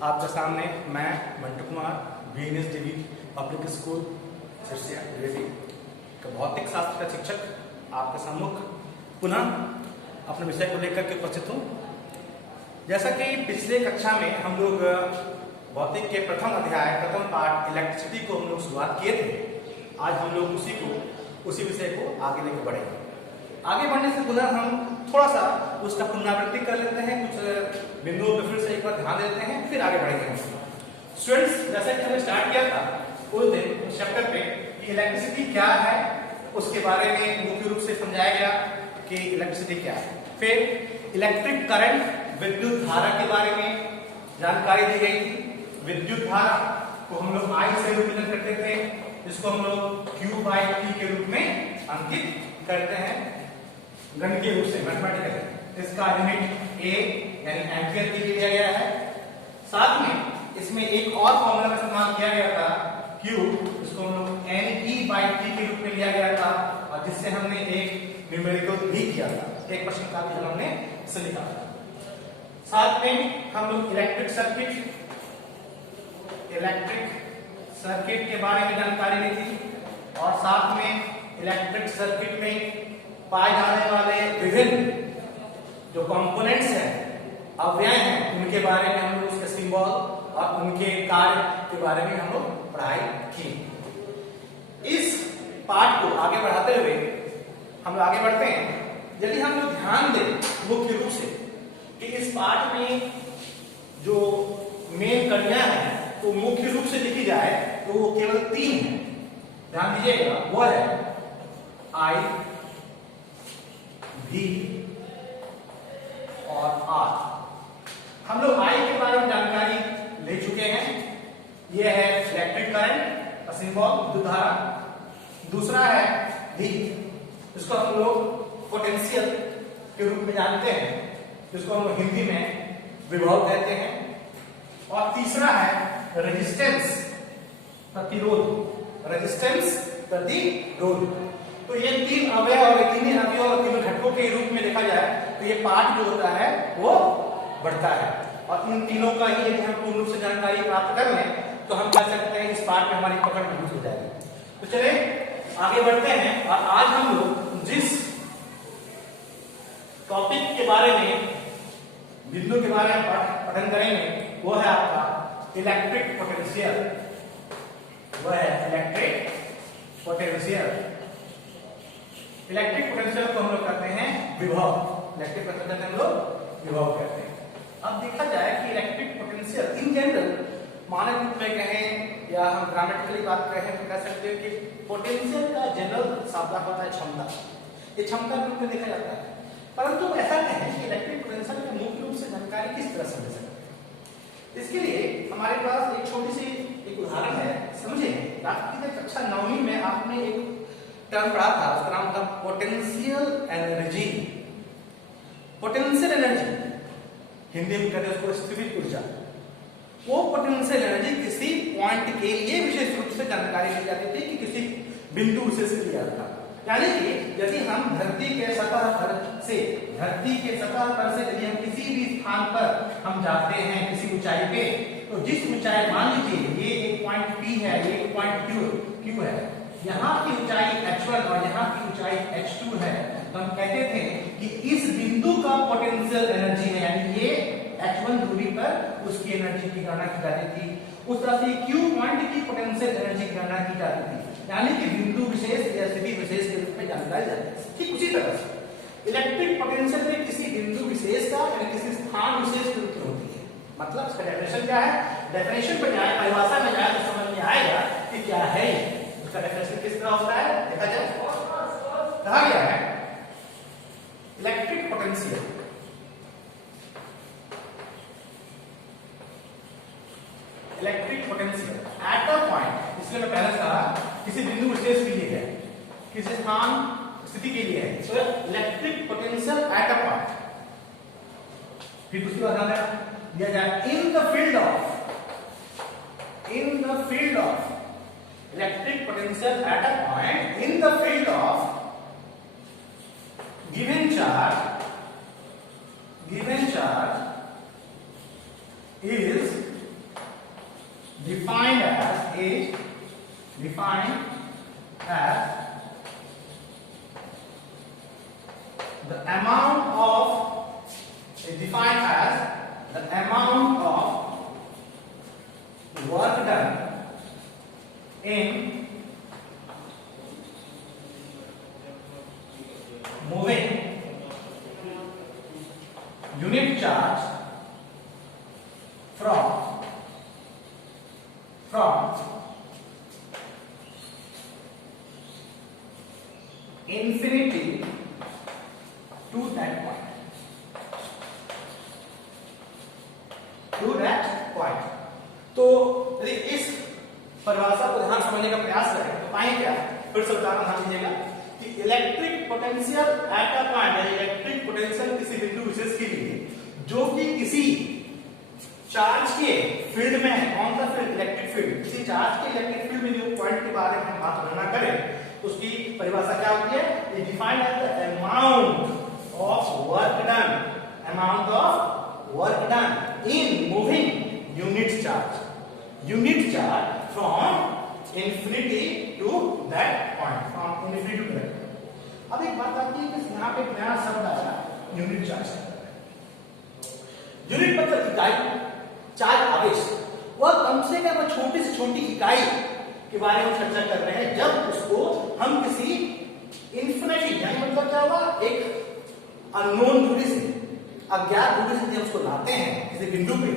आपके सामने मैं Mantu Kumar VNSDB public school Sirsia का भौतिक शास्त्र का शिक्षक आपके सम्मुख पुनः अपने विषय को लेकर के उपस्थित हूँ। जैसा कि पिछले कक्षा में हम लोग भौतिक के प्रथम पाठ इलेक्ट्रिसिटी को हम लोग शुरुआत किए थे। आज हम लोग उसी विषय को आगे लेकर बढ़ेंगे। आगे बढ़ने से पुनः हम थोड़ा सा उसका पुनरावृत्ति कर लेते हैं, कुछ बिंदुओं पर फिर से एक बार ध्यान देते हैं, फिर आगे बढ़ेंगे। स्टूडेंट्स, जैसा कि हमने स्टार्ट किया था उस दिन उस चैप्टर पे कि इलेक्ट्रिसिटी क्या है उसके बारे में मुख्य रूप से समझाया गया कि इलेक्ट्रिसिटी क्या है। फिर इलेक्ट्रिक करंट विद्युत धारा के बारे में जानकारी दी गई थी। विद्युत धारा को हम लोग I से रिप्रेजेंट करते थे, जिसको हम लोग Q/T के रूप में अंकित करते हैं गणितीय रूप से, मैथमेटिकली। इसका यूनिट A यानी एम्पियर के लिए दिया गया है। साथ में इसमें एक और फॉर्मूला का इस्तेमाल किया गया था Q, जिसको हम लोग NE/T के रूप में लिया गया था और जिससे हमने एक न्यूमेरिकल भी किया था, एक प्रश्न का भी हल हमने इसे निकाला था। साथ में हम लोग इलेक्ट्रिक सर्किट के बारे में जानकारी ली थी और साथ में इलेक्ट्रिक सर्किट में पाए जाने वाले विभिन्न जो कंपोनेंट्स हैं, अवयव हैं, उनके बारे में हम लोग उसके सिंबल और उनके कार्य के बारे में हम लोग पढ़ाई की। इस पाठ को आगे बढ़ाते हुए हम लोग आगे बढ़ते हैं। यदि हम लोग ध्यान दें मुख्य रूप से कि इस पाठ में जो मेन कड़ियां हैं तो मुख्य रूप से लिखी जाए तो वो केवल 3 है। ध्यान दीजिएगा, वो है I, V और R। हम लोग I के बारे में जानकारी ले चुके हैं। यह है इलेक्ट्रिक करंट का सिंबल, विद्युत धारा। दूसरा है V, जिसको हम लोग पोटेंशियल के रूप में जानते हैं, जिसको हम लोग हिंदी में विभव कहते हैं। और तीसरा है रेजिस्टेंस, प्रतिरोध। रेजिस्टेंस, प्रतिरोध। तो ये 3 अवयव और तीन अवयव और तीनों घटकों के रूप में देखा जाए तो ये पाठ जो होता है वो बढ़ता है। और इन तीनों का ही यदि हम पूर्ण रूप से जानकारी प्राप्त कर लें तो हम कह सकते हैं इस पाठ में हमारी पकड़ मजबूत हो जाएगी। तो चलिए आगे बढ़ते हैं और आज हम लोग जिस टॉपिक के बारे में, बिंदु के बारे में पठन करेंगे वो है आपका इलेक्ट्रिक पोटेंशियल। वह है इलेक्ट्रिक पोटेंशियल। इलेक्ट्रिक पोटेंशियल को हम लोग कहते हैं विभव। इलेक्ट्रिक पोटेंशियल हम लोग विभव कहते हैं। अब देखा जाए कि इलेक्ट्रिक पोटेंशियल इन जनरल मानक रूप में कहें या हम ग्रामेटिकली बात करें तो कह सकते हैं कि पोटेंशियल का जनरल शब्द होता है क्षमता। ये क्षमता के रूप में देखा जाता है, परंतु ऐसा कहें कि इलेक्ट्रिक पोटेंशियल की मुख्य रूप से जानकारी किस तरह से मिल सकती है। इसके लिए हमारे पास एक छोटी सी एक उदाहरण है, समझे। आपकी कक्षा 9वीं में आपने एक टर्म पढ़ा था, उसका नाम था potential energy. Potential energy Hindi में कहते हैं उसको स्थितिज ऊर्जा। वो पोटेंशियल एनर्जी किसी पॉइंट के लिए विशेष रूप से जानकारी दी जाती थी कि किसी बिंदु विशेष से लिया था। यानी कि यदि हम धरती के सतह पर से यदि हम किसी भी स्थान पर हम जाते हैं किसी ऊंचाई पे, तो जिस ऊंचाई, मान लीजिए ये एक पॉइंट P है, ये एक पॉइंट Q है, यहाँ की ऊंचाई H1 और यहाँ की ऊंचाई H2 है, तो हम कहते थे कि इस बिंदु का पोटेंशियल एनर्जी है, यानी ये H1 दूरी पर उसकी एनर्जी की गणना की जाती थी। उस तरह से Q पॉइंट की पोटेंशियल एनर्जी की गणना की जाती थी, यानी कि बिंदु विशेष या स्थिति विशेष के रूप में जानकारी जाती है। ठीक उसी तरह से इलेक्ट्रिक पोटेंशियल में किसी बिंदु विशेष का यानी किसी स्थान विशेष के रूप में होती है। मतलब इसका डेफिनेशन क्या है? डेफिनेशन पर जाए, परिभाषा में जाए तो समझ में आएगा कि क्या है। उसका डेफिनेशन किस तरह होता है देखा जाए। कहा गया है electric potential at a point, इसलिए मैं पहले कहा किसी बिंदु विशेष के लिए है, किसी स्थान स्थिति के लिए है। तो electric potential at a point, फिर दूसरी बात दिया जाए in the field of electric potential at a point in the field of given charge is defined as the amount of work done in moving unit charge from infinity to that point. तो यदि इस परिभाषा को ध्यान समझने का प्रयास करें तो पाएंगे क्या, फिर से उदाहरण ध्यान दीजिएगा कि electric potential at a point, electric potential किसी बिंदु विशेष के लिए जो कि किसी चार्ज के फील्ड में है, कौन सा फील्ड, इलेक्ट्रिक फील्ड, किसी चार्ज के इलेक्ट्रिक फील्ड में जो पॉइंट के बारे में हम बात करना करें उसकी परिभाषा क्या होती है, ये defined as the amount of work done in moving unit charge from infinity to that point, अब एक बात आती है कि यहाँ पे नया शब्द आया यूनिट चार्ज। यूनिट मतलब इकाई, चार्ज आवेश, वह कम से कम छोटी से छोटी इकाई के बारे में चर्चा कर रहे हैं जब उसको हम किसी इन्फिनिटी, यानी मतलब क्या होगा, एक अननोन दूरी से, अज्ञात दूरी से जब उसको लाते हैं किसी बिंदु पे,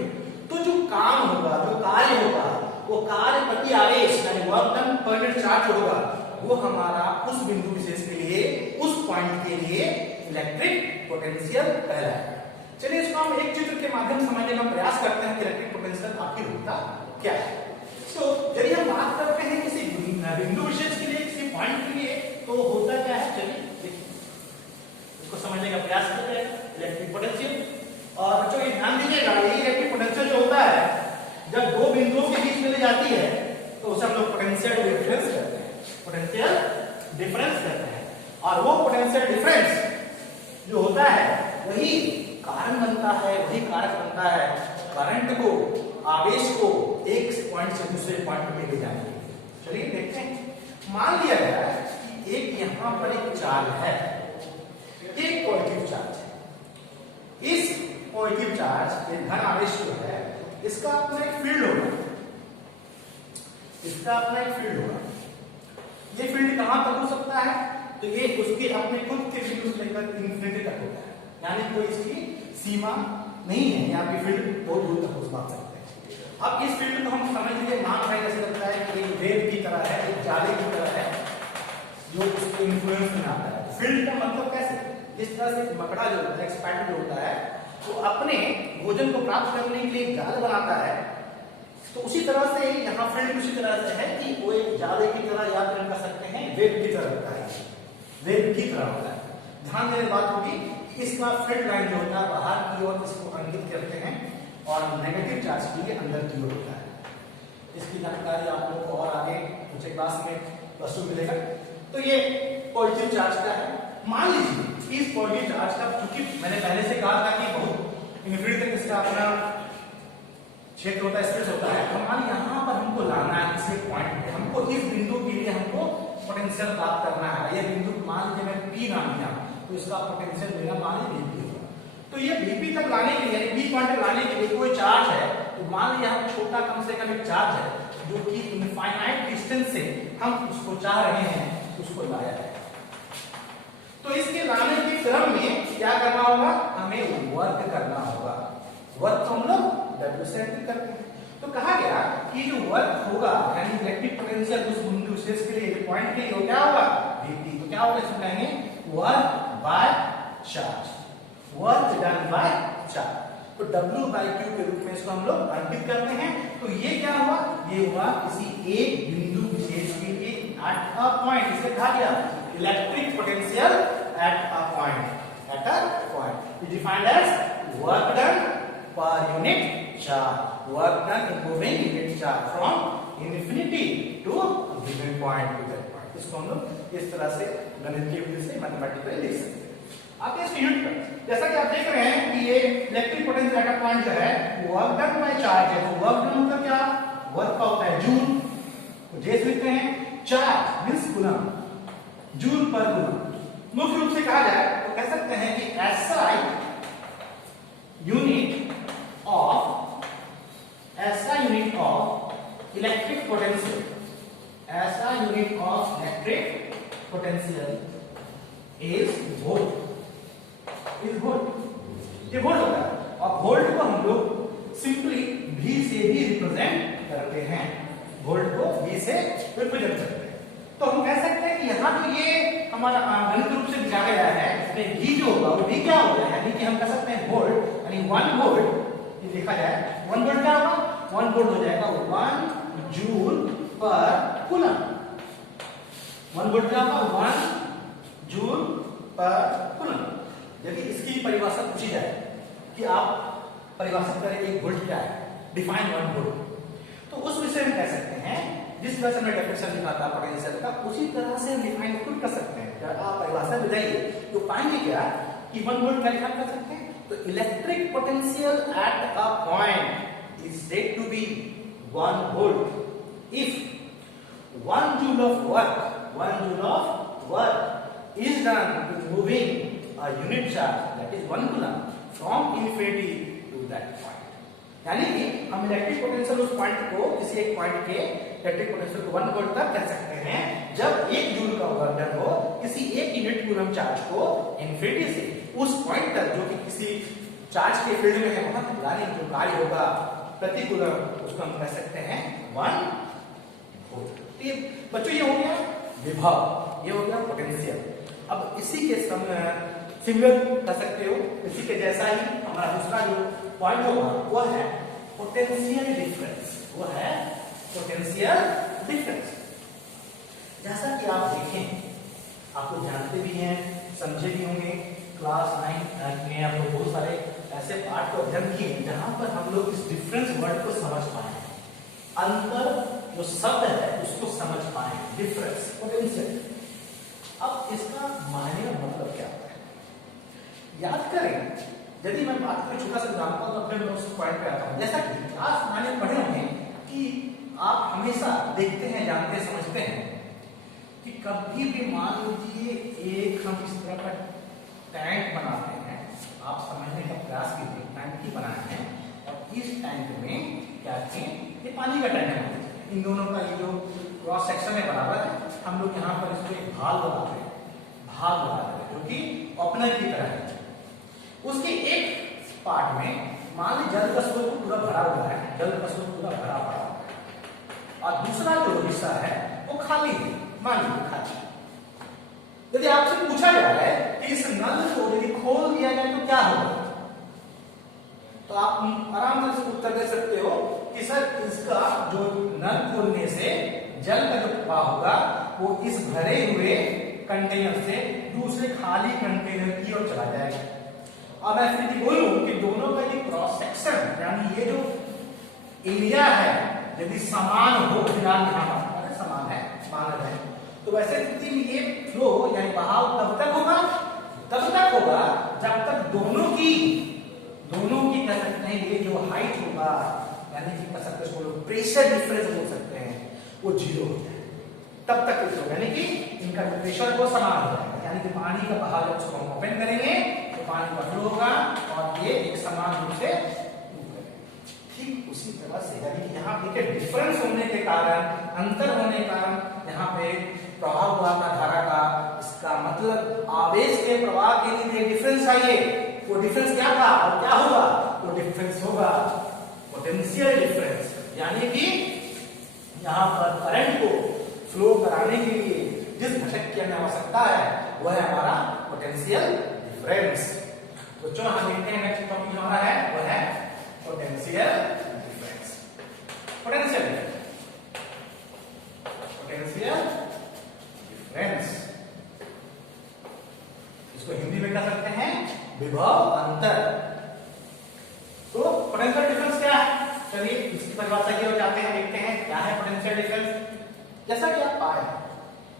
तो जो काम होगा, जो कार्य होगा, वो कार्य प्रति आवेश यानी work done per unit charge होगा, वो हमारा उस बिंदु विशेष के लिए, उस पॉइंट के लिए इलेक्ट्रिक पोटेंशियल कहलाएगा। चलिए इसको हम एक चित्र के माध्यम से समझने का प्रयास करते हैं कि इलेक्ट्रिक पोटेंशियल आखिर होता क्या है। तो यदि हम बात करते हैं किसी बिंदु विशेष के लिए, किसी पॉइंट के लिए, तो होता क्या है, चलिए देखिए इसको समझने का प्रयास करते हैं। इलेक्ट्रिक पोटेंशियल, और बच्चों ये ध्यान दीजिएगा, ये इलेक्ट्रिक पोटेंशियल जो होता है जब दो बिंदुओं के बीच में जाती है तो उसे हम लोग पोटेंशियल डिफरेंस कहते हैं, और वो पोटेंशियल डिफरेंस जो होता है वही कारण बनता है, वही कारक बनता है करंट को, आवेश को एक पॉइंट से दूसरे पॉइंट पे ले जाने के लिए। चलिए देखते हैं, मान लिया गया कि एक यहां पर एक चार्ज है, एक पॉजिटिव चार्ज है। इस पॉजिटिव चार्ज, ये धन आवेश जो है, इसका अपना एक फील्ड होगा, ये फील्ड कहां तक हो सकता है, तो ये उसके अपने खुद के बिंदु से लेकर इन्फिनिटी तक होता है, यानी कोई इसकी सीमा नहीं है, यहाँ पे फील्ड बहुत दूर तक पहुंच सकते हैं। अब इस फील्ड को हम समझ लीजिए, मान रहे जैसे लगता है कि एक वेव की तरह है, एक जाले की तरह है जो उसको इन्फ्लुएंस में आता है। फील्ड का मतलब कैसे, जिस तरह से मकड़ा जो होता है, स्पैडर जो होता है, वो अपने भोजन को प्राप्त करने के लिए जाल बनाता है, तो उसी तरह से यहाँ फील्ड उसी तरह से है कि वो एक जाले की तरह याद कर सकते हैं, वेव की तरह होता है, वेव की तरह होता है। ध्यान देने बात होगी, इसका फील्ड लाइन जो होता है बाहर की ओर इसको अंकित करते हैं और नेगेटिव चार्ज के लिए अंदर की ओर होता है। इसकी जानकारी आप लोगों को और आगे मुझे क्लास में प्लस 2 मिलेगा। तो ये पॉजिटिव चार्ज का है। मान लीजिए इस पॉजिटिव चार्ज का, क्योंकि मैंने पहले से कहा था कि बहुत इन्फिनिटी तक इसका अपना क्षेत्र होता है, स्पेस होता है, तो मान यहाँ पर हमको लाना है किसी पॉइंट पे, हमको इस बिंदु के लिए हमको पोटेंशियल प्राप्त करना है। ये बिंदु मान लीजिए मैं P नाम दिया, तो इसका पोटेंशियल मेरा मान लीजिए VP होगा। तो ये VP तक लाने के लिए, यानी B पॉइंट तक लाने के लिए कोई चार्ज है, तो मान लीजिए यहाँ छोटा कम से कम एक चार्ज है जो कि इनफाइनाइट डिस्टेंस से हम उसको चाह रहे हैं, उसको लाया है। तो इसके लाने के क्रम में क्या करना होगा, हमें वर्क करना होगा। वर्क तो हम लोग W से एंटर करते हैं। तो कहा गया कि जो वर्क होगा, यानी इलेक्ट्रिक पोटेंशियल उस बिंदु विशेष के लिए, पॉइंट के लिए क्या होगा, VP। तो क्या होगा, इसमें कहेंगे work by charge, work done by charge. तो W बाय Q के रूप में इसको हम लोग अंकित करते हैं। तो ये क्या हुआ, ये हुआ किसी एक बिंदु विशेष के लिए एट अ पॉइंट, इसे कहा गया electric potential at a point, defined as work done per unit charge, work done in moving unit charge from infinity to a given point to that point। इसको हम लोग इस तरह से गणित की विधि से मैथमेटिकली लिख सकते हैं। आप इस यूनिट पर जैसा कि आप देख रहे हैं कि ये electric potential at a point जो है वर्क डन बाय चार्ज है। तो वर्क डन मतलब क्या, वर्क का होता है जूल, तो जे से लिखते हैं। चार्ज मींस कूलम, जूल पर कूलम। मुख्य रूप से कहा जाए तो कह सकते हैं कि SI unit of electric potential, SI unit of electric potential is volt, ये वोल्ट होता है। और वोल्ट को हम लोग सिंपली V से भी रिप्रेजेंट करते हैं, वोल्ट को V से रिप्रेजेंट करते हैं। तो हम कह सकते हैं कि यहाँ तो ये हमारा गणित रूप से दिया गया है, इसमें V जो होगा वो V क्या होगा, यानी कि हम कह सकते हैं वोल्ट, यानी 1 वोल्ट, ये देखा जाए 1 वोल्ट क्या होगा, 1 वोल्ट हो जाएगा 1 जूल पर कूलम। 1 वोल्ट क्या होगा, 1 जूल पर कूलम। यदि इसकी परिभाषा पूछी जाए कि आप परिभाषित करें एक वोल्ट क्या है, डिफाइन 1 वोल्ट, तो उस विषय में कह सकते हैं जिस तरह से हमने डेफिनेशन लिखा था पोटेंशियल का, उसी तरह से हम डिफाइन खुद कर सकते हैं। जब आप परिभाषा में जाइए तो पाएंगे क्या कि 1 वोल्ट क्या लिखा कर सकते हैं, तो electric potential at a point is said to be 1 volt if 1 joule of work is done in moving a unit charge, that is 1 coulomb, from infinity to that point. यानी कि हम इलेक्ट्रिक पोटेंशियल उस point को, किसी एक point के electric potential को 1 volt तक कह सकते हैं जब 1 जूल का वर्क डन हो किसी एक यूनिट कूलम चार्ज को इन्फिनिटी से उस पॉइंट तक जो कि किसी चार्ज के फील्ड में है वहां यानी जो कार्य होगा प्रति कूलम, उसको हम कह सकते हैं 1 वोल्ट। ठीक बच्चों, ये हो गया विभव, ये हो गया पोटेंशियल। अब इसी के सिमिलर कर सकते हो, इसी के जैसा ही हमारा दूसरा जो पॉइंट होगा वो है पोटेंशियल डिफरेंस, वो है पोटेंशियल डिफरेंस। जैसा कि आप देखें, आप लोग जानते भी हैं, समझे भी होंगे, क्लास 9 में आप लोग बहुत सारे ऐसे पाठ को अध्ययन किए जहां पर हम लोग इस डिफरेंस वर्ड को समझ पाए, अंतर जो शब्द है उसको समझ पाए, डिफरेंस पोटेंशियल। अब इसका मायने का मतलब क्या होता है याद करें। यदि मैं बात करूं छोटा सा एग्जांपल तो फिर मैं उस पॉइंट पे आता हूं। जैसा कि क्लास 9 में पढ़े होंगे कि आप हमेशा देखते हैं, जानते हैं, समझते हैं कि कभी भी मान लीजिए एक हम इस तरह का टैंक बनाते हैं, आप समझने का प्रयास कीजिए, टैंक ही बनाए हैं और इस टैंक में क्या है, ये पानी का टैंक है, इन दोनों का ये जो क्रॉस सेक्शन है बराबर है, हम लोग यहाँ पर इसको एक भाग लगाते हैं, जो कि ओपनर की तरह है। उसके एक पार्ट में मान लीजिए जल का स्रोत पूरा भरा हुआ है, जल का स्रोत पूरा भरा हुआ है और दूसरा जो हिस्सा है वो खाली है, मान लीजिए खाली। यदि आपसे पूछा जाए कि इस नल को यदि खोल दिया जाए तो क्या होगा, तो आप आराम से उत्तर दे सकते हो कि सर इसका जो नल खोलने से जल का जो प्रवाह होगा वो इस भरे हुए कंटेनर से दूसरे खाली कंटेनर की ओर चला जाएगा। अब मैं फिर बोलूं कि दोनों का ये क्रॉस सेक्शन यानी ये जो एरिया है यदि समान हो, फिलहाल यहाँ पर समान है मान रहे हैं, तो वैसे स्थिति में ये फ्लो यानी बहाव तब तक होगा जब तक दोनों की कह सकते हैं ये जो हाइट होगा यानी कि कह सकते हैं प्रेशर डिफरेंस बोल सकते हैं वो 0 हो जाए, तब तक यानी कि इनका जो प्रेशर वो समान हो जाएगा। यानी कि पानी का बहाव जब उसको हम ओपन करेंगे तो पानी का फ्लो होगा और ये एक समान रूप से ठीक उसी तरह से यानी कि यहाँ पे डिफरेंस होने के कारण, अंतर होने के कारण यहाँ पे प्रवाह हुआ था धारा का, इसका मतलब आवेश के प्रवाह के लिए डिफरेंस चाहिए। वो डिफरेंस क्या था और क्या होगा, वो डिफरेंस होगा पोटेंशियल डिफरेंस। यानी कि यहाँ पर करंट को फ्लो कराने के लिए जिस घटक की हमें आवश्यकता है वह है हमारा पोटेंशियल डिफरेंस। तो जो हम देखते हैं नेक्स्ट टॉपिक हमारा है वह है पोटेंशियल डिफरेंस। पोटेंशियल डिफरेंस इसको हिंदी में कह सकते हैं विभव अंतर। तो पोटेंशियल डिफरेंस क्या है, चलिए इसकी परिभाषा की ओर जाते हैं, देखते हैं क्या है पोटेंशियल डिफरेंस। जैसा कि आप पाए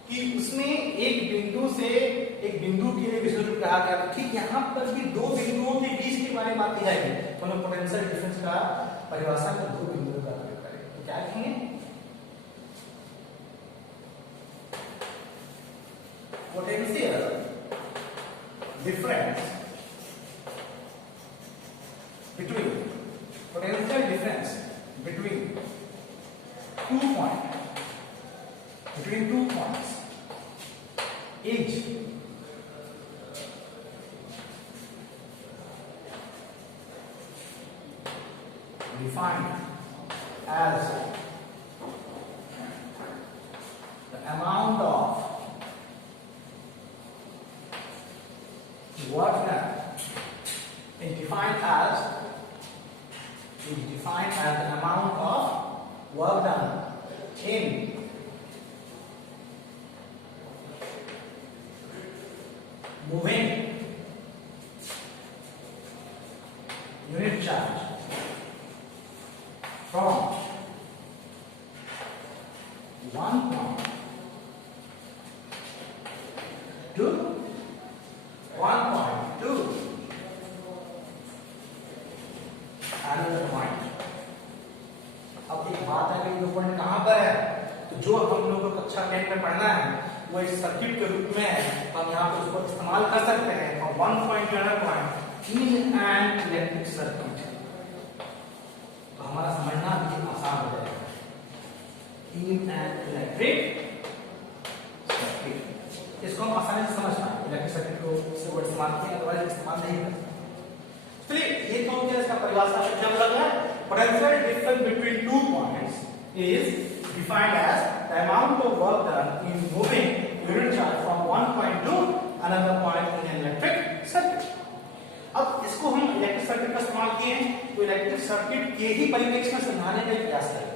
कि उसमें एक बिंदु से एक बिंदु के लिए विश्लेषण कहा गया, ठीक यहाँ पर भी दो बिंदुओं के बीच के बारे में बात की जाएगी। तो हम पोटेंशियल डिफरेंस का परिभाषा में दो बिंदुओं का प्रयोग करें तो क्या लिखेंगे? Potential difference between two points is defined as the amount of work done is defined as the amount of work done in moving unit charge from one point to another point. अब एक बात है कि ये point कहां पर है, तो जो हम लोग को कक्षा 10 में पढ़ना है वो एक सर्किट के रूप में हम यहाँ पर उसको इस्तेमाल कर सकते हैं और one point two another point in an electric circuit. तो हमारा समझना भी आसान हो जाएगा। इन एन इलेक्ट्रिक सर्किट, इसको हम आसानी से समझना, इलेक्ट्रिक सर्किट को से वर्ड इस्तेमाल किया, अदरवाइज इस्तेमाल नहीं करते। चलिए ये तो क्या इसका परिभाषा से क्या लग रहा है? Potential difference between two points is defined as the amount of work done in moving unit charge from one point to another point in an electric circuit. अब इसको हम इलेक्ट्रिक सर्किट का इस्तेमाल किए हैं तो इलेक्ट्रिक सर्किट के ही परिप्रेक्ष्य में समझाने का प्रयास करें,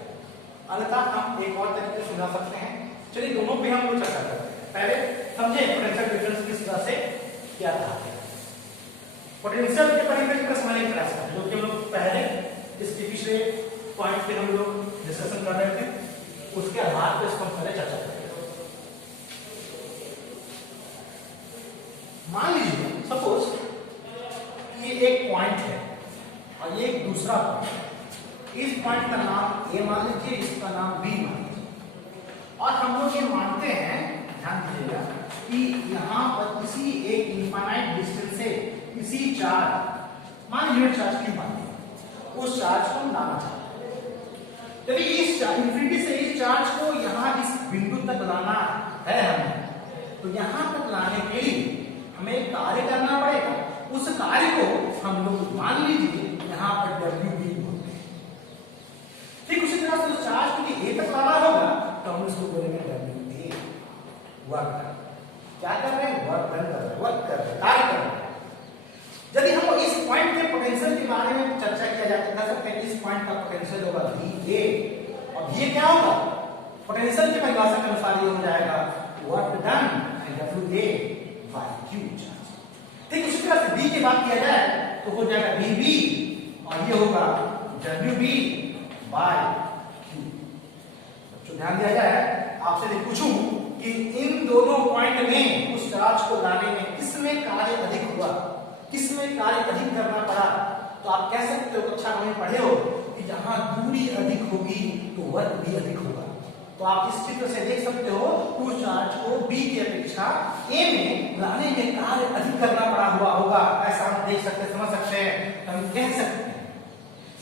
अन्यथा हम एक और तरीके से समझा सकते हैं। चलिए दोनों पे हम लोग चर्चा करते हैं। पहले समझे पोटेंशियल डिफरेंस किस तरह से क्या था। पोटेंशियल के परिप्रेक्ष्य में समझने का प्रयास करें, जो कि हम लोग पहले इसके पिछले पॉइंट पे हम लोग डिस्कशन कर रहे थे, उसके आधार पर इसको हम पहले चर्चा करेंगे। मान लीजिए सपोज ये एक पॉइंट है और ये एक दूसरा पॉइंट है। इस पॉइंट का नाम ए मान लीजिए, इसका नाम बी मान लीजिए, और हम लोग ये मानते हैं, ध्यान दीजिएगा, कि यहाँ पर किसी एक इनफाइनाइट डिस्टेंस से किसी चार्ज, मान यूनिट चार्ज की बात है, उस चार्ज को हम लाना चाहते हैं। यदि इस इंफिनिटी से इस चार्ज को यहाँ इस बिंदु तक लाना है हमें, तो यहाँ तक लाने के लिए हमें एक कार्य करना पड़ेगा। उस कार्य को हम लोग मान लीजिए यहाँ पर WB बोलते हैं। ठीक उसी तरह से उस चार्ज को ए तक लाना होगा तो हम इसको बोलेंगे WA, वर्क। क्या कर रहे हैं? वर्क कर रहे हैं, वर्क कर रहे हैं, कार्य कर रहे हैं। यदि हम इस पॉइंट के पोटेंशियल के बारे में चर्चा किया जाए तो कह सकते हैं इस पॉइंट का पोटेंशियल होगा VA, और ये क्या होगा? पोटेंशियल की परिभाषा के अनुसार ये हो जाएगा work done WA by Q charge. ठीक उसी तरह से B की बात किया जाए तो हो जाएगा VB, और ये होगा WB by Q। तो ध्यान दिया जाए, आपसे यदि पूछूं कि इन दोनों पॉइंट में उस चार्ज को लाने में किसमें कार्य अधिक हुआ, किसमें कार्य अधिक करना पड़ा, तो आप कह सकते हो, कक्षा में पढ़े हो कि जहां दूरी अधिक होगी तो वर्क भी अधिक होगा। तो आप इस चित्र से देख सकते हो उस चार्ज को बी की अपेक्षा ए में लाने में कार्य अधिक करना पड़ा हुआ होगा, ऐसा हम देख सकते, समझ सकते हैं। हम कह सकते हैं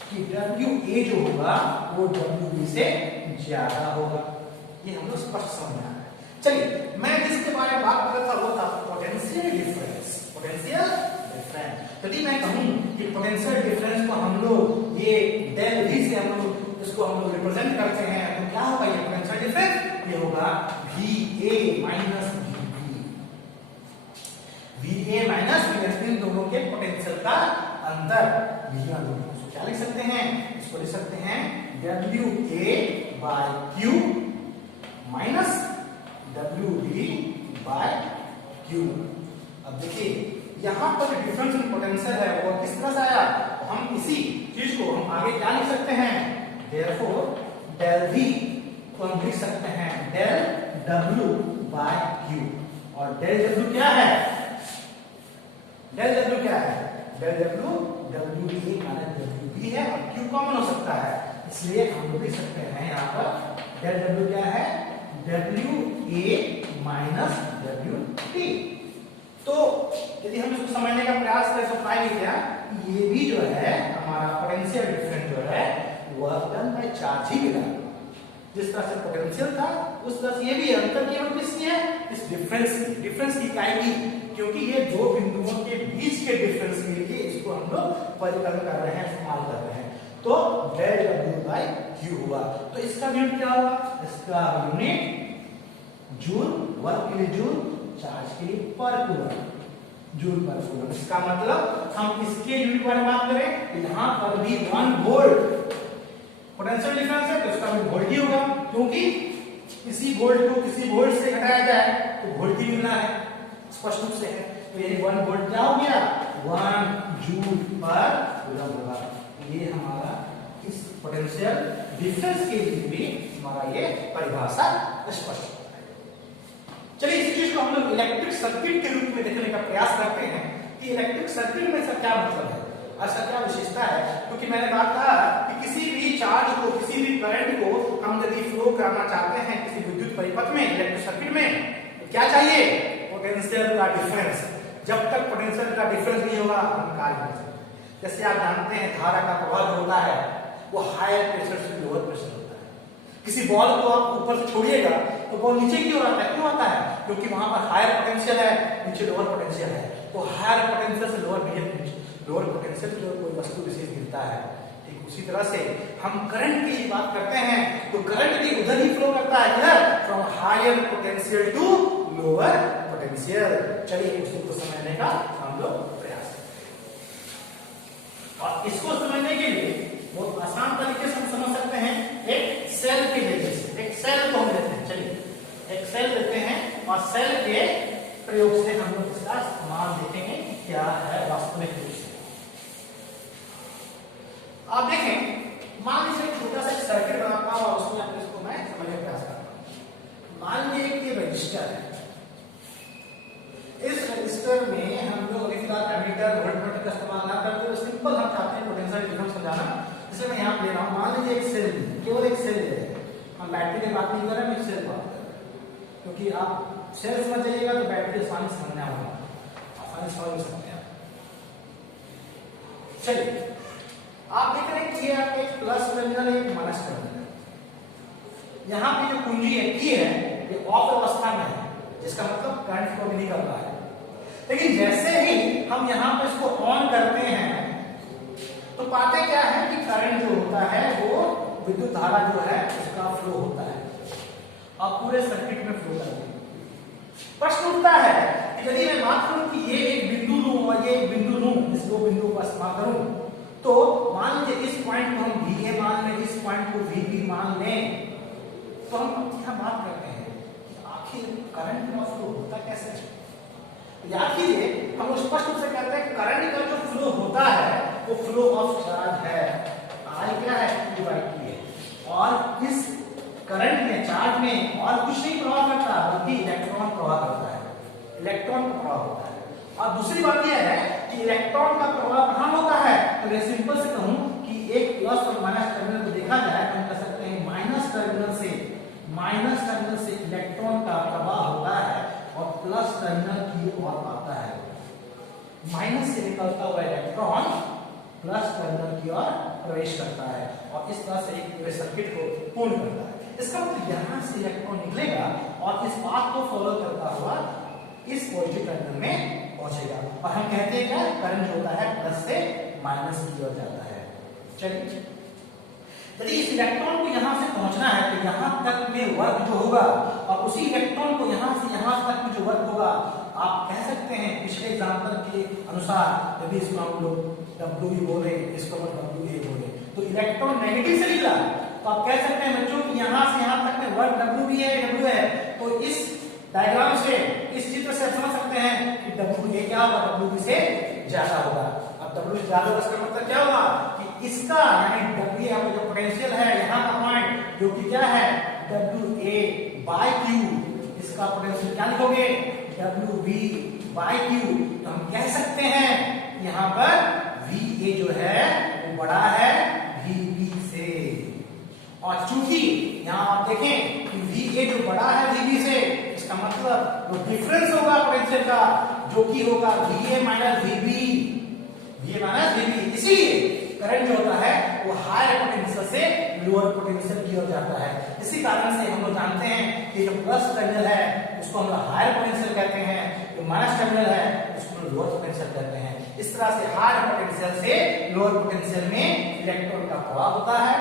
कि WA जो होगा वो WB से ज्यादा होगा। ये हम लोग स्पष्ट समझना है। चलिए मैं जिसके बारे में बात कर रहा था वो था पोटेंशियल डिफरेंस। पोटेंशियल डिफरेंस, यदि मैं कहूं कि पोटेंशियल डिफरेंस को हम लोग ये डेल V से हम लोग इसको हम लोग रिप्रेजेंट करते हैं, तो क्या होगा ये पोटेंशियल डिफरेंस? ये होगा VA minus VB। VA minus इन दोनों के पोटेंशियल का अंतर। इसको क्या लिख सकते हैं? इसको लिख सकते हैं WA by Q minus WB by Q। अब देखिए यहाँ पर डिफरेंस इन पोटेंशियल है वो किस तरह से आया, हम इसी चीज को हम आगे क्या लिख सकते हैं? Therefore del V को हम लिख सकते हैं del W by Q, और del W क्या है? del W क्या है? del W WA minus WB है, और Q कॉमन हो सकता है, इसलिए हम लोग लिख सकते हैं यहाँ पर डेल डब्ल्यू क्या है, W A minus W T. तो यदि हम इसको समझने का प्रयास करें तो पाएंगे क्या, ये भी जो है हमारा पोटेंशियल डिफरेंस जो है वह टर्न बाय चार्ज ही मिला। जिस तरह से पोटेंशियल था उस तरह से ये भी अंतर केवल किसकी है, इस डिफरेंस की इकाई की, क्योंकि ये दो बिंदुओं के बीच के डिफरेंस के लिए इसको हम लोग परिकलन कर रहे हैं, इस्तेमाल कर रहे हैं। तो डेल डब्ल्यू बाई क्यू हुआ। तो इसका यूनिट क्या होगा, इसका यूनिट जूल, वर्क के लिए जूल, चार्ज के लिए पर कूलम, जूल पर कूलम। इसका मतलब हम इसके यूनिट बारे में बात करें, यहाँ पर भी 1 वोल्ट पोटेंशियल डिफरेंस है तो इसका भी वोल्ट ही होगा, क्योंकि किसी वोल्ट को किसी वोल्ट से घटाया जाए तो वोल्ट ही मिलना है, स्पष्ट रूप से है। तो ये 1 वोल्ट क्या हो गया, 1 जूल पर कूलम होगा। ये हमारा इस पोटेंशियल डिफरेंस के लिए भी हमारा ये परिभाषा स्पष्ट होता है। चलिए इस चीज को हम लोग इलेक्ट्रिक सर्किट के रूप में देखने का प्रयास करते हैं कि इलेक्ट्रिक सर्किट में इसका क्या मतलब है, ऐसा क्या विशेषता है। क्योंकि मैंने बात कहा कि किसी भी चार्ज को, किसी भी करंट को हम यदि फ्लो कराना चाहते हैं किसी विद्युत परिपथ में, इलेक्ट्रिक सर्किट में, तो क्या चाहिए, पोटेंशियल का डिफरेंस। जब तक पोटेंशियल का डिफरेंस नहीं होगा हम कार्य नहीं सकते। जैसे आप जानते हैं धारा का प्रवाह जो होता है वो हायर प्रेशर से लोअर प्रेशर होता है। किसी बॉल को आप ऊपर से छोड़िएगा तो बॉल नीचे क्यों आता है, क्यों आता है, क्योंकि वहां पर हायर पोटेंशियल है, नीचे लोअर पोटेंशियल है। तो हायर पोटेंशियल से लोअर पोटेंशियल जो कोई वस्तु विशेष गिरता है, ठीक उसी तरह से हम करंट की बात करते हैं तो करंट भी उधर ही फ्लो करता है, इधर from higher potential to lower potential. चलिए उसको समझने का हम लोग प्रयास करते हैं। और इसको समझने के लिए बहुत आसान तरीके से हम समझ सकते हैं, एक सेल के जरिए से। एक सेल को हम लेते हैं, चलिए एक सेल लेते हैं और सेल के प्रयोग से हम लोग इसका इस्तेमाल देखेंगे क्या है वास्तविक रूप से। आप देखें, मान लीजिए छोटा सा सर्किट बनाता हूं और उसमें आप इसको मैं समझने का प्रयास करता हूं। मान लीजिए कि रजिस्टर है, इस रजिस्टर में हम लोग अभी फिलहाल एमीटर वोल्टमीटर का इस्तेमाल ना करते हुए सिंपल हम चाहते हैं पोटेंशियल डिफरेंस समझाना। जैसे मैं यहाँ ले रहा हूँ, मान लीजिए एक सेल, केवल एक सेल ले रहे हैं, हम बैटरी की बात नहीं कर रहे हैं, सेल बात कर रहे हैं, क्योंकि आप सेल समझ जाइएगा तो बैटरी आसानी से समझना होगा, आसानी समझ सकते हैं। चलिए आप देख रहे हैं कि आपका एक प्लस टर्मिनल एक माइनस टर्मिनल, यहाँ पे जो कुंजी है की है ये ऑफ अवस्था में है, जिसका मतलब करंट फ्लो नहीं कर रहा है। लेकिन जैसे ही हम यहाँ पे इसको ऑन करते हैं तो पाते क्या है कि करंट जो होता है वो विद्युत धारा जो है उसका फ्लो होता है और पूरे सर्किट में फ्लो करती है। प्रश्न उठता है कि यदि मैं बात करूं कि ये एक बिंदु लूं और ये एक बिंदु लूं, इस दो बिंदु को इस्तेमाल करूं, तो मान लीजिए इस पॉइंट को हम VA मान लें, इस पॉइंट को VB मान लें, तो हम यहाँ बात करते हैं कि आखिर करंट का फ्लो होता कैसे है। याद कीजिए, हम स्पष्ट रूप से कहते हैं करंट का जो फ्लो होता है वो फ्लो ऑफ चार्ज है, I क्या है, Q by T है। और इस करंट में, चार्ज में और कुछ नहीं प्रवाह करता बल्कि इलेक्ट्रॉन प्रवाह करता है, इलेक्ट्रॉन का प्रवाह होता है। और दूसरी बात यह है कि इलेक्ट्रॉन का प्रवाह कहां होता है, तो मैं सिंपल से कहूं कि एक प्लस और माइनस टर्मिनल को देखा जाए तो हम कह सकते हैं माइनस टर्मिनल से इलेक्ट्रॉन का प्रवाह होता है और प्लस टर्मिनल की ओर आता है। माइनस से निकलता हुआ इलेक्ट्रॉन प्लस टर्मिनल की ओर प्रवेश करता है और इस तरह से एक पूरे सर्किट को पूर्ण करता है। इसका मतलब यहां से इलेक्ट्रॉन निकलेगा और इस पाथ को फॉलो करता हुआ इस पॉजिटिव टर्मिनल में पहुंचेगा और हम कहते हैं क्या, करंट जो होता है प्लस से माइनस की ओर जाता है। चलिए यदि इस इलेक्ट्रॉन को यहां से पहुंचना है तो यहां तक में वर्क जो होगा और उसी इलेक्ट्रॉन को यहां से यहां तक में जो वर्क होगा, आप कह सकते हैं पिछले एग्जांपल के अनुसार, यदि इसको हम लोग W बोले, इसको हम WA बोले, तो इलेक्ट्रॉन नेगेटिव से निकला तो आप कह सकते हैं बच्चों कि यहां से यहां तक में वर्क W है। तो इस डायग्राम से, इस चित्र से समझ सकते हैं कि WA क्या होगा, WB से ज्यादा होगा। अब W से ज्यादा होगा इसका मतलब क्या होगा कि इसका यानी WA जो पोटेंशियल है यहाँ का पॉइंट जो कि क्या है WA by Q, इसका पोटेंशियल क्या लिखोगे WB by Q। तो हम कह सकते हैं यहाँ पर VA जो है वो बड़ा है VB से। और चूंकि यहाँ आप देखें कि VA जो बड़ा है VB से, इसका मतलब जो डिफरेंस होगा पोटेंशियल का जो कि होगा VA माइनस VB, इसीलिए करंट जो होता है वो हायर पोटेंशियल से लोअर पोटेंशियल की ओर जाता है। इसी कारण से हम लोग जानते हैं कि जो प्लस टर्मिनल है उसको हम लोग हायर पोटेंशियल कहते हैं, जो माइनस टर्मिनल है उसको हम लोअर पोटेंशियल कहते हैं। इस तरह से हायर पोटेंशियल से लोअर पोटेंशियल में इलेक्ट्रॉन का प्रवाह होता है,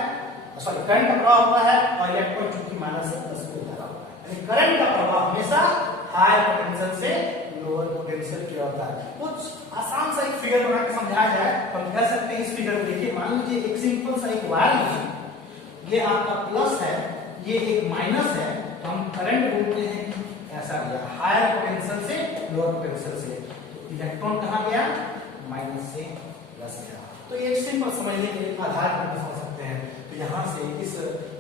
सॉरी करंट का प्रवाह होता है, और इलेक्ट्रॉन चूंकि माइनस से प्लस को जा रहा होता है, यानी करंट का प्रवाह हमेशा हायर पोटेंशियल से लोअर पोटेंशियल की ओर होता है। कुछ आसान सा एक फिगर बना के समझाया जाए तो हम कह सकते हैं, इस फिगर में देखिए, मान लीजिए एक सिंपल सा एक वायर है, ये आपका प्लस है, ये एक माइनस है, तो हम करंट बोलते हैं कि ऐसा गया हायर पोटेंशियल से लोअर पोटेंशियल से, तो इलेक्ट्रॉन कहां गया, माइनस से प्लस गया। तो ये सिंपल समझने के आधार पर समझ सकते हैं। तो यहाँ से इस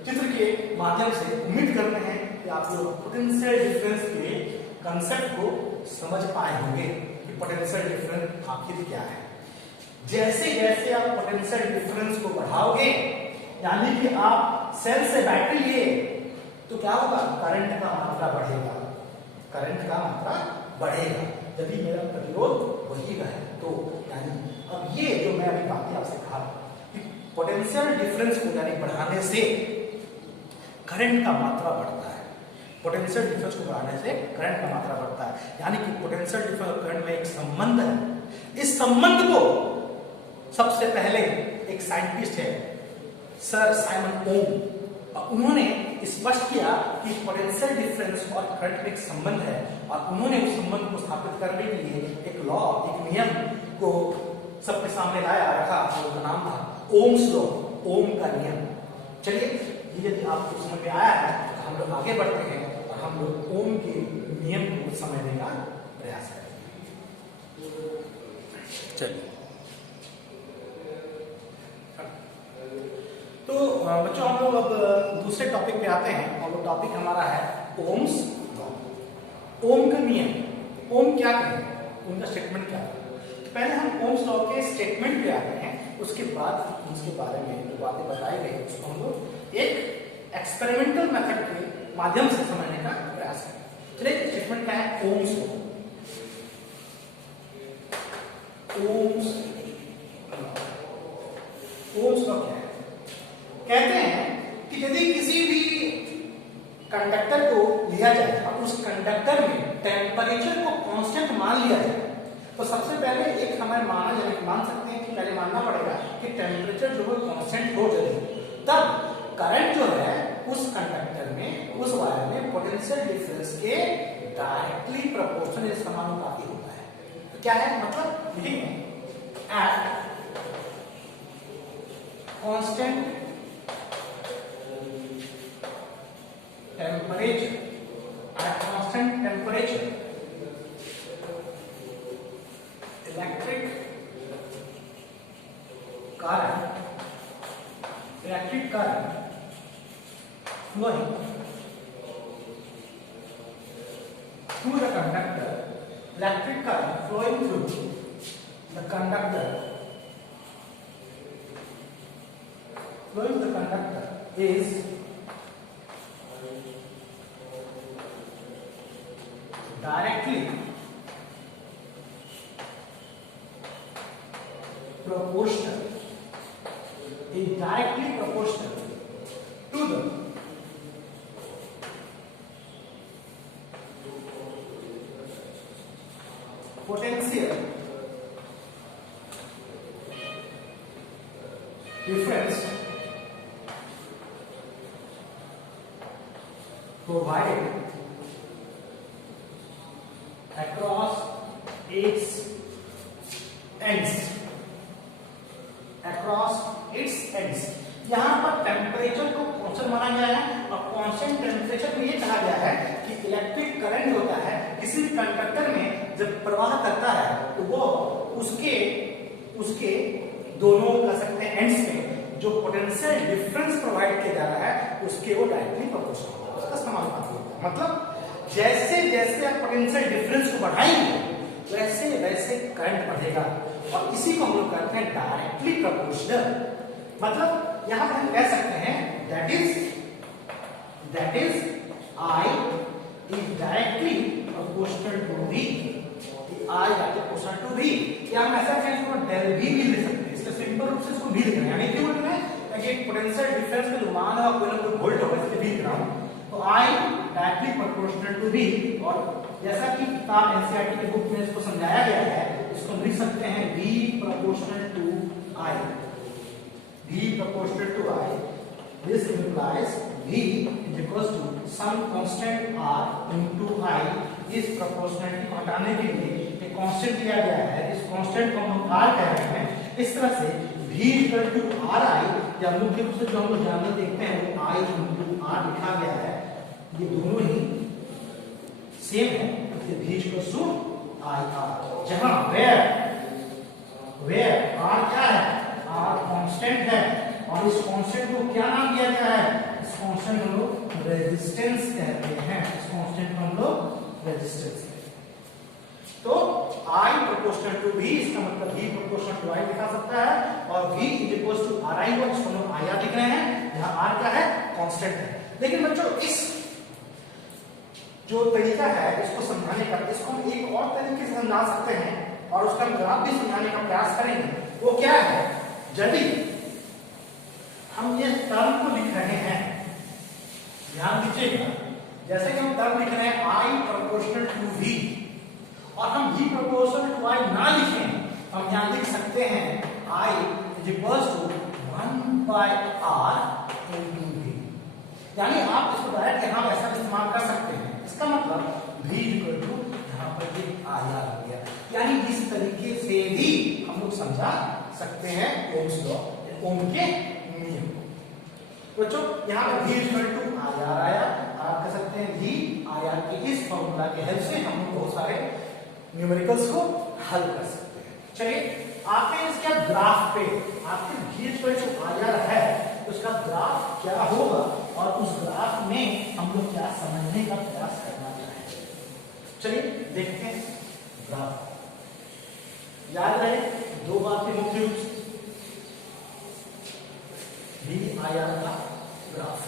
चित्र के माध्यम से उम्मीद करते हैं कि आप लोग पोटेंशियल डिफरेंस के कंसेप्ट को समझ पाए होंगे कि पोटेंशियल डिफरेंस आखिर क्या है। जैसे जैसे आप पोटेंशियल डिफरेंस को बढ़ाओगे, यानी कि आप सेल से बैटरी लिए, तो क्या होगा, करंट का मात्रा बढ़ेगा, करंट का मात्रा बढ़ेगा। यदि मेरा प्रतिरोध वही रहे तो, यानी अब ये जो मैं अभी बातें आपसे कहा कि पोटेंशियल डिफरेंस को यानी बढ़ाने से करंट का मात्रा बढ़ता है, पोटेंशियल डिफरेंस को बढ़ाने से करंट का मात्रा बढ़ता है, यानी कि पोटेंशियल डिफरेंस और करंट में एक संबंध है। इस संबंध को सबसे पहले एक साइंटिस्ट है सर साइमन ओम, और उन्होंने स्पष्ट किया कि पोटेंशियल डिफरेंस और करंट में एक संबंध है, और उन्होंने उस संबंध को स्थापित करने के लिए एक लॉ, एक नियम को सबके सामने लाया, रखा, उसका नाम था ओम्स लॉ, ओम का नियम। चलिए, ये यदि आपको समझ में आया है तो हम लोग आगे बढ़ते हैं और हम लोग ओम के नियम को समझने का प्रयास करेंगे। चलिए, तो बच्चों हम लोग अब दूसरे टॉपिक पे आते हैं, और वो टॉपिक हमारा है ओम्स लॉ, ओम का नियम। ओम क्या है, उनका स्टेटमेंट क्या है। तो पहले हम ओम्स लॉ के स्टेटमेंट पे आते हैं, उसके बाद उसके बारे में जो बातें बताई गई उसको हम लोग एक एक्सपेरिमेंटल मेथड के माध्यम से समझने का प्रयास करें। चलिए, स्टेटमेंट क्या है, ओम्स लॉ। ओम्स लॉ क्या है, कहते हैं कि यदि किसी भी कंडक्टर को लिया जाए और उस कंडक्टर में टेम्परेचर को कांस्टेंट मान लिया जाए, तो सबसे पहले एक हमें मान सकते हैं कि पहले मानना पड़ेगा कि टेम्परेचर जो है कांस्टेंट हो जाए, तब करंट जो है उस कंडक्टर में, उस वायर में पोटेंशियल डिफरेंस के डायरेक्टली प्रोपोर्शनल समानुपाती होता है। तो क्या है मतलब, यही है, at constant temperature, at constant temperature, electric current flowing through the conductor, electric current flowing through the conductor is directly proportional to the potential difference provided across its ends। यहां पर टेम्परेचर को कांस्टेंट माना गया है, और constant temperature में ये कहा गया है कि इलेक्ट्रिक करंट होता है किसी भी कंडक्टर में जब प्रवाह करता है तो वो उसके दोनों कह सकते हैं एंड्स में जो पोटेंशियल डिफरेंस प्रोवाइड किया जा रहा है उसके वो डायरेक्टली प्रोपोर्शनल होता है, उसका समानुपाती होता है। मतलब जैसे जैसे आप पोटेंशियल डिफरेंस को बढ़ाएंगे वैसे वैसे करंट बढ़ेगा, और इसी को हम लोग कहते हैं डायरेक्टली प्रोपोर्शनल। मतलब यहां पर हम कह सकते हैं that is I is directly proportional to V, I directly proportional to V। या हम ऐसा कहें इसको del V भी लिख सकते हैं, इसका सिंपल रूप से इसको V लिखना है, यानी क्यों लिखना है ताकि पोटेंशियल डिफरेंस में जो मान है कोई ना कोई वोल्ट होगा, इसलिए V लिख रहा हूं। तो I directly proportional to V, और जैसा कि किताब एनसीईआरटी के बुक में इसको समझाया गया है, इसको हम लिख सकते हैं V proportional to I, V proportional to I। This implies V is equals to some constant R into I। इस प्रोपोर्शनलिटी को हटाने के लिए एक कांस्टेंट दिया गया है, इस कांस्टेंट को हम R कह रहे हैं। इस तरह से V इक्वल टू RI, या मुख्य रूप से जो हम लोग जानते देखते हैं वो I into R लिखा गया है, ये दोनों ही सेम है, इसलिए V इक्वल टू IR। जहां where R क्या है, R कांस्टेंट है, और इस कांस्टेंट को क्या नाम दिया गया है, इस कांस्टेंट को हम लोग रेजिस्टेंस कहते हैं, इस कांस्टेंट को हम लोग रेजिस्टेंस। तो I प्रोपोर्शनल टू V, इसका मतलब V प्रोपोर्शनल टू I लिखा सकता है, और V is equal to RI को इसको हम लोग IR लिख रहे हैं, यहाँ R क्या है, कांस्टेंट है। लेकिन बच्चों इस जो तरीका है इसको समझाने का, इसको हम एक और तरीके से समझा सकते हैं, और उसका हम ग्राफ भी समझाने का प्रयास करेंगे। वो क्या है, यदि हम ये टर्म को लिख रहे हैं, ध्यान दीजिएगा, जैसे कि हम टर्म लिख रहे हैं I प्रोपोर्शनल टू V, और हम V प्रोपोर्शनल टू I ना लिखें, हम यहां लिख सकते हैं I is equals to 1/R into V। यानी आप इसको डायरेक्ट यहां ऐसा इस्तेमाल कर सकते हैं, इसका मतलब V इक्वल टू यहां पर ये IR हो गया। यानी इस तरीके से भी हम लोग समझा सकते हैं ओम्स लॉ, ओम के नियम। बच्चों यहाँ पे V इक्वल टू IR आया, आप कह सकते हैं V IR के इस फॉर्मूला के हेल्प से हम लोग बहुत सारे न्यूमेरिकल्स को हल कर सकते हैं। चलिए आपने इसके ग्राफ पे आपके V इक्वल टू IR है, तो उसका ग्राफ क्या होगा, और उस ग्राफ में हम लोग क्या समझने का प्रयास करना चाहेंगे। चलिए देखते हैं ग्राफ। याद रहे दो बातें मुख्य रूप से, V IR का ग्राफ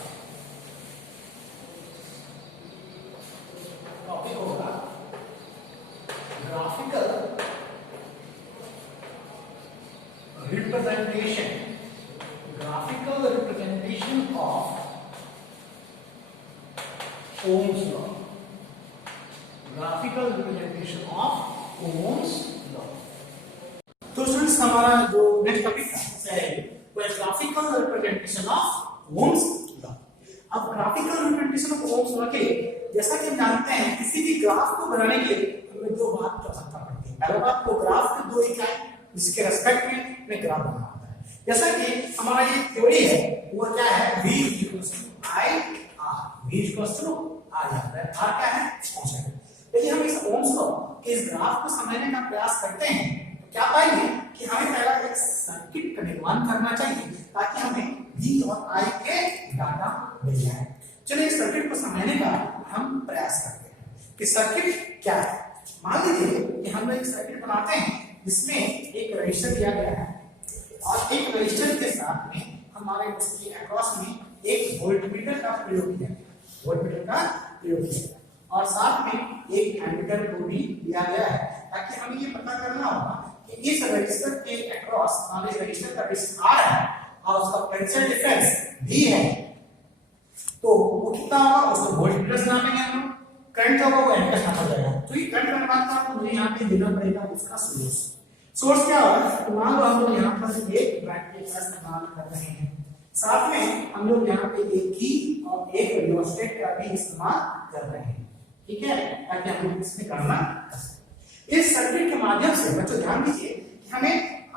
टॉपिक होगा graphical representation of Ohm's law, graphical representation of Ohm's law. तो स्टूडेंट्स हमारा जो नेक्स्ट टॉपिक है वो है graphical representation of Ohm's law. अब graphical representation of Ohm's law के जैसा कि हम जानते हैं किसी भी ग्राफ को बनाने के लिए हमें दो बात की आवश्यकता पड़ती है। पहला बात तो ग्राफ के दो इकाई जिसके रेस्पेक्ट में ग्राफ बनाना होता है। जैसा कि हमारा ये थ्योरी है वो क्या है, V equals to IR, V equals to IR, R क्या है, कांस्टेंट। यदि हम इस ओम्स लॉ के इस ग्राफ को समझने का प्रयास करते हैं तो क्या पाएंगे कि हमें पहला एक सर्किट का निर्माण करना चाहिए ताकि हमें V और I के डाटा मिल जाए। चलिए इस सर्किट को समझने का हम प्रयास करते हैं कि सर्किट क्या है। मान लीजिए कि हम लोग एक सर्किट बनाते हैं जिसमें एक रजिस्टर दिया गया है, और एक रजिस्टर के साथ में हमारे इसके अक्रॉस में एक वोल्टमीटर का प्रयोग किया, और साथ में एक एमीटर को भी दिया गया है ताकि हमें ये पता करना होगा कि इस रजिस्टर के अक्रॉस हमारे रजिस्टर का रेजिस्टेंस R है और उसका पोटेंशियल डिफरेंस V है, तो वो कितना होगा उसको वोल्टमीटर से नापेंगे हम लोग, करंट होगा वो एम्पीयर से नापा जाएगा। तो ये करंट का बात आपको मुझे यहाँ पे देना पड़ेगा उसका सोर्स क्या होगा। तो मान लो हम लोग यहाँ पर एक बैटरी का इस्तेमाल कर रहे हैं, साथ में हम लोग यहाँ पे एक की और एक रियोस्टेट का भी इस्तेमाल कर रहे हैं, ठीक है, ताकि हम लोग इसमें गणना कर सकें। इस सर्किट के माध्यम से बच्चों ध्यान दीजिए कि हमें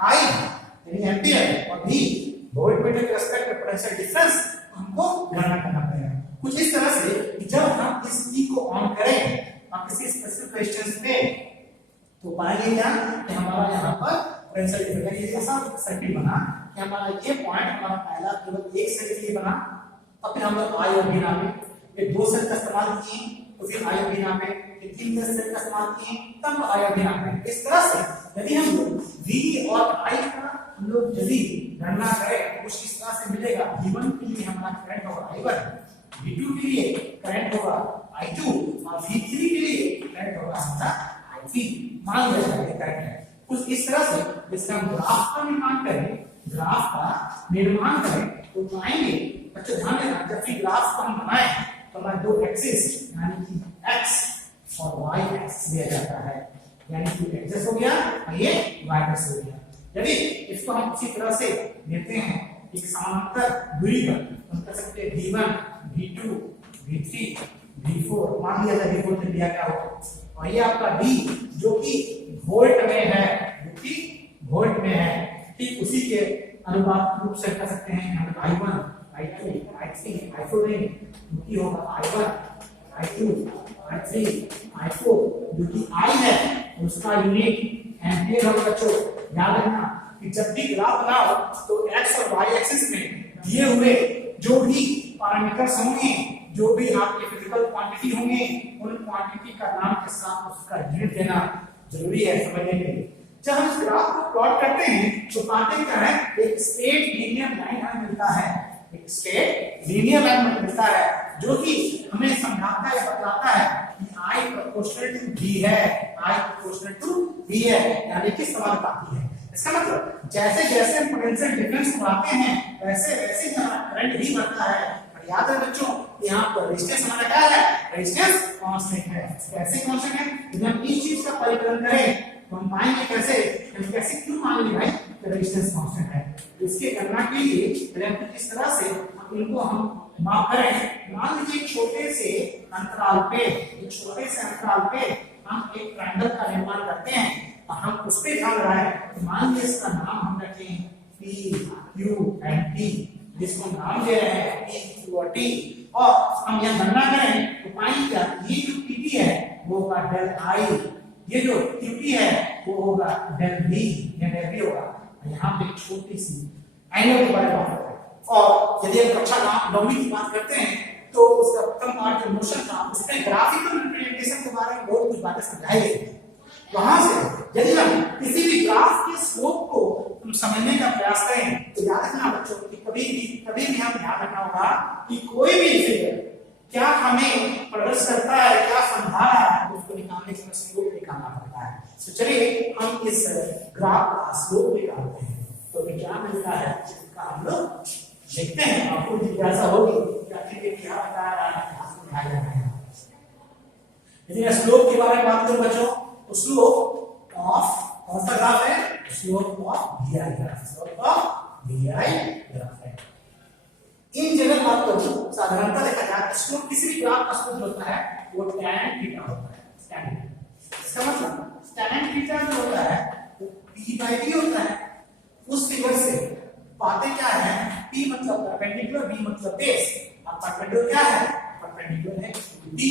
I यानी एम्पीयर और V वोल्टमीटर के रेस्पेक्ट में पोटेंशियल डिफरेंस हमको गणना करना पड़ेगा कुछ इस तरह से कि जब हम इस E को ऑन करें और किसी स्पेसिफिक रेजिस्टेंस पे तो पाएंगे क्या कि हमारा यहाँ पर पोटेंशियल डिफरेंस ये ऐसा सर्किट बना कि हमारा ये पॉइंट हमारा पहला केवल एक सेल के लिए बना, और फिर हम लोग I और V नापे, फिर दो सेल का इस्तेमाल किए तो फिर I और V नापे, फिर तीन सेल का इस्तेमाल किए तब I और V नापे। इस तरह से यदि हम V और I का हम लोग यदि गणना करें कुछ इस तरह से मिलेगा, V1 के लिए हमारा करंट होगा I1, V2 के लिए करंट होगा I2 और V3 के लिए करंट होगा हमारा I3। मान लिया जाए करंट है कुछ इस तरह से। जिसका हम ग्राफ का निर्माण करें, तो पाएंगे बच्चों ध्यान देना, जब भी ग्राफ को हम बनाएं तो हमारे दो एक्सिस यानी कि x और y एक्सिस दिया जाता है, यानी कि एक्सिस हो गया और ये y एक्सिस हो गया। यदि इसको हम इसी तरह से लेते हैं एक समांतर दूरी पर, हम कह सकते हैं V1, V2, V3, V4। मान लिया जाए V4 से दिया क्या होगा, और ये आपका D जो कि वोल्ट में है, जो कि वोल्ट में है, ठीक उसी के अनुपात रूप से कह सकते हैं हम I1, I2, I3, I4 नहीं, क्योंकि होगा I1, I2, I3, I4 जो कि I है उसका यूनिट एम्पीयर होगा। बच्चों याद रखना कि जब भी ग्राफ बनाओ तो x और y एक्सिस में दिए हुए जो भी पैरामीटर्स होंगे, जो भी आपके फिजिकल क्वांटिटी होंगे, उन क्वांटिटी का नाम के साथ उसका यूनिट देना जरूरी है समझने के लिए। जब हम इस ग्राफ को प्लॉट करते हैं तो पाते क्या है, एक स्ट्रेट लीनियर लाइन हमें मिलता है, एक स्ट्रेट लीनियर लाइन मिलता है जो कि हमें समझाता है, बतलाता है कि I प्रोपोर्शनल टू B है, I प्रोपोर्शनल टू B है, यानी कि समानुपाती है। इसका मतलब जैसे जैसे हम पोटेंशियल डिफरेंस बढ़ाते हैं वैसे वैसे हमारा करंट भी बढ़ता है। और याद है बच्चों यहाँ पर रेजिस्टेंस हमारा क्या है, रेजिस्टेंस कांस्टेंट है। कैसे कांस्टेंट है, यदि हम इस चीज का परिकलन करें तो हम पाएंगे कैसे क्यों मान ली भाई रेजिस्टेंस कांस्टेंट है। तो इसके गणना के लिए पहले हम इस तरह से इनको हम माप करें। मान लीजिए एक छोटे से अंतराल पे हम एक ट्रायंगल का निर्माण करते हैं और हम उस पे ध्यान लगाएं, तो मान लीजिए इसका नाम हम रखें P, Q and T, जिसको नाम दे रहे हैं P, Q और T। और हम यह गणना करें तो पाएंगे क्या, ये जो PT है वो होगा डेल I, ये जो QT है वो होगा डेल V या डेल V होगा। यहाँ पे एक छोटी सी एंगल के बारे में बात करते हैं। और यदि हम कक्षा 9वीं की बात करते हैं तो उसका प्रथम पार्ट जो मोशन था उसमें ग्राफिकल रिप्रेजेंटेशन के बारे में बहुत कुछ बातें समझाई गई थी। वहां से यदि हम किसी भी ग्राफ के स्लोप को हम समझने का प्रयास करें तो याद रखना बच्चों कि कभी भी हम ध्यान रखना होगा कि कोई भी फिगर क्या हमें प्रदर्शित करता है, क्या समझा रहा है, उसको निकालने के लिए स्लोप निकालना पड़ता है। तो चलिए हम इस ग्राफ का स्लोप निकालते हैं तो क्या मिलता है इसका हम लोग देखते हैं। आपको जिज्ञासा होगी कि आखिर ये क्या बता रहा है, क्या समझाया जा रहा है। यदि स्लोप के बारे में बात करूं बच्चों तो स्लोप ऑफ कौन सा ग्राफ है, slope of VI graph, slope of VI graph है। इन जनरल बात करूं साधारणतः देखा जाए स्लोप किसी भी ग्राफ का स्लोप होता है वो tan थीटा होता है। tan इसका मतलब tan थीटा जो होता है वो P/D होता है। उस फिगर से पाते क्या है, P मतलब परपेंडिकुलर, B मतलब बेस। अब परपेंडिकुलर क्या है, परपेंडिकुलर है QT,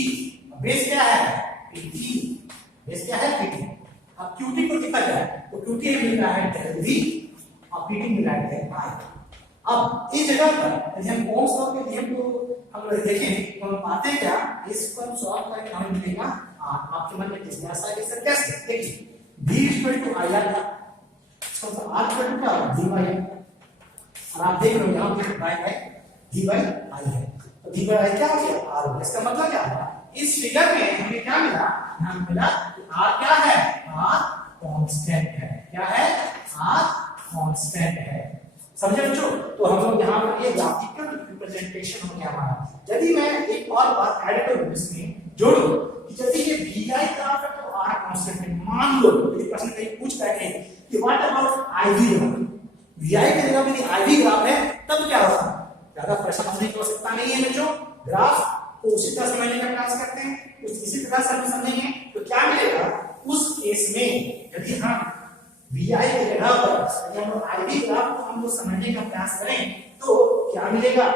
बेस क्या है PT, बेस क्या है PT। अब QT को देखा जाए तो QT मिल रहा है डेल V और PT मिल रहा है डेल I। अब इस जगह पर यदि हम ओम्स लॉ के नियम को हम देखें तो हम पाते हैं क्या, इसको हम सॉल्व करके हमें मिलेगा आपके मन में जिज्ञासा है सर कैसे, देखिए V = IR था, तो R = क्या dy है और आप देख रहे हो यहां पे y है dy है, तो dy क्या हो गया R हो। इसका मतलब क्या है, इस फिगर में हमें क्या मिला, यहां मिला R क्या है, R कांस्टेंट है। क्या है, R कांस्टेंट है। समझे बच्चों। तो हम लोग यहाँ पर ये ग्राफिकल रिप्रेजेंटेशन हो गया हमारा। यदि मैं एक और बात ऐड करूं इसमें जोड़ूं कि यदि ये VI ग्राफ है तो R कांस्टेंट है। मान लो यदि प्रश्न कहीं पूछ बैठे कि what about IV graph, VI के जगह यदि IV ग्राफ है तब क्या होगा, ज्यादा प्रश्न समझने की आवश्यकता नहीं है बच्चों। ग्राफ को उसी तरह समझने का प्रयास करते हैं, कुछ इसी तरह से हम समझेंगे तो क्या मिलेगा। उस केस में यदि हम VI की जगह पर हम IV ग्राफ को हम लोग समझने का प्रयास करें तो क्या मिलेगा,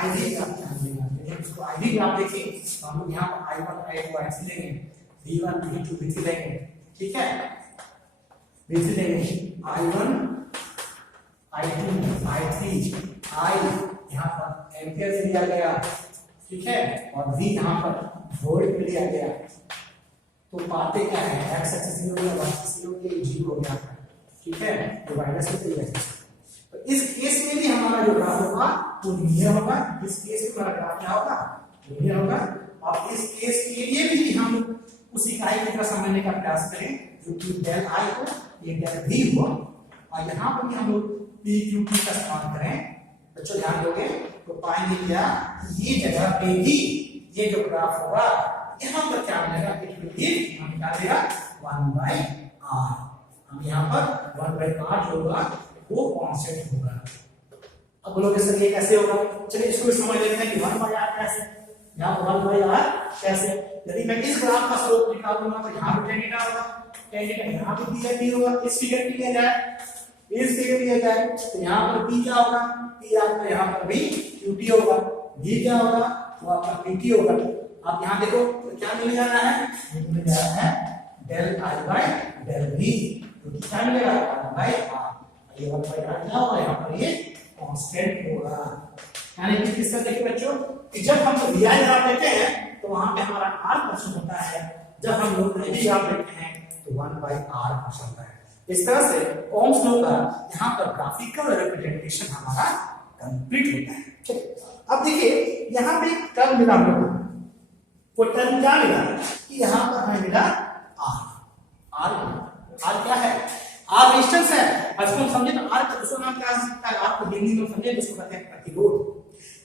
IV ग्राफ क्या मिलेगा। यदि इसको IV ग्राफ देखें तो हम लोग यहाँ पर I1 I2 I3 लेंगे, V1 V2 V3 लेंगे, ठीक है, V3 लेंगे, I1 I2 I3 I यहाँ पर एम्पियर से लिया गया, ठीक है, और V यहाँ पर वोल्ट में लिया गया। तो पाते क्या है, x एक्सिस 0 हो गया, y एक्सिस 0 हो गया, 0 हो गया, ठीक है, तो माइनस के 3 तो इस केस में भी हमारा जो ग्राफ होगा वो लीनियर होगा। इस केस में हमारा ग्राफ क्या होगा, लीनियर होगा। और इस केस के लिए भी हम उसी इकाई की तरह समझने का प्रयास करें जो कि डेल आई हो, ये डेल वी हो, और यहाँ पर भी हम लोग पी क्यू टी का इस्तेमाल करें। बच्चों ध्यान दोगे तो पाएंगे क्या, ये जगह पे भी ये जो ग्राफ होगा यहाँ पर क्या मिलेगा, हम निकाल देगा 1/r। हम यहाँ पर 1/r जो होगा वो कांस्टेंट होगा। अब बोलोगे सर ये कैसे होगा, चलिए इसको समझ लेते हैं कि 1/r कैसे, यहाँ 1/r कैसे। यदि मैं इस ग्राफ का स्लोप निकालूंगा तो यहाँ पे tan थीटा होगा, tan थीटा यहाँ पे दिया भी होगा। इस फिगर पे लिया जाए, इस फिगर लिया जाए तो यहाँ पर p क्या होगा, p आपका यहाँ पर भी qt होगा, v क्या होगा वो आपका pt होगा। आप यहाँ देखो तो क्या मिलने जा रहा है, मिलने जा रहा है del i by del v, क्योंकि क्या मिलेगा 1/r। ये 1/r क्या होगा, यहाँ पर ये कांस्टेंट होगा। यानी कि किसका देखिए बच्चों कि जब हम vi ग्राफ लेते हैं तो वहां पे हमारा r परसेंट होता है, जब हम लोग v ग्राफ लेते हैं तो 1/r परसेंट होता है। इस तरह से ओम्स लॉ का यहाँ पर ग्राफिकल रिप्रेजेंटेशन हमारा कंप्लीट होता है। ठीक, अब देखिए यहाँ पे एक टर्म मिला हम लोग को, वो टर्म क्या मिला कि यहाँ पर हमें मिला r क्या है, r रेजिस्टेंस है। इसको हम समझे तो r का दूसरा नाम क्या हो सकता है, आपको हिंदी में समझे जिसको कहते हैं प्रतिरोध।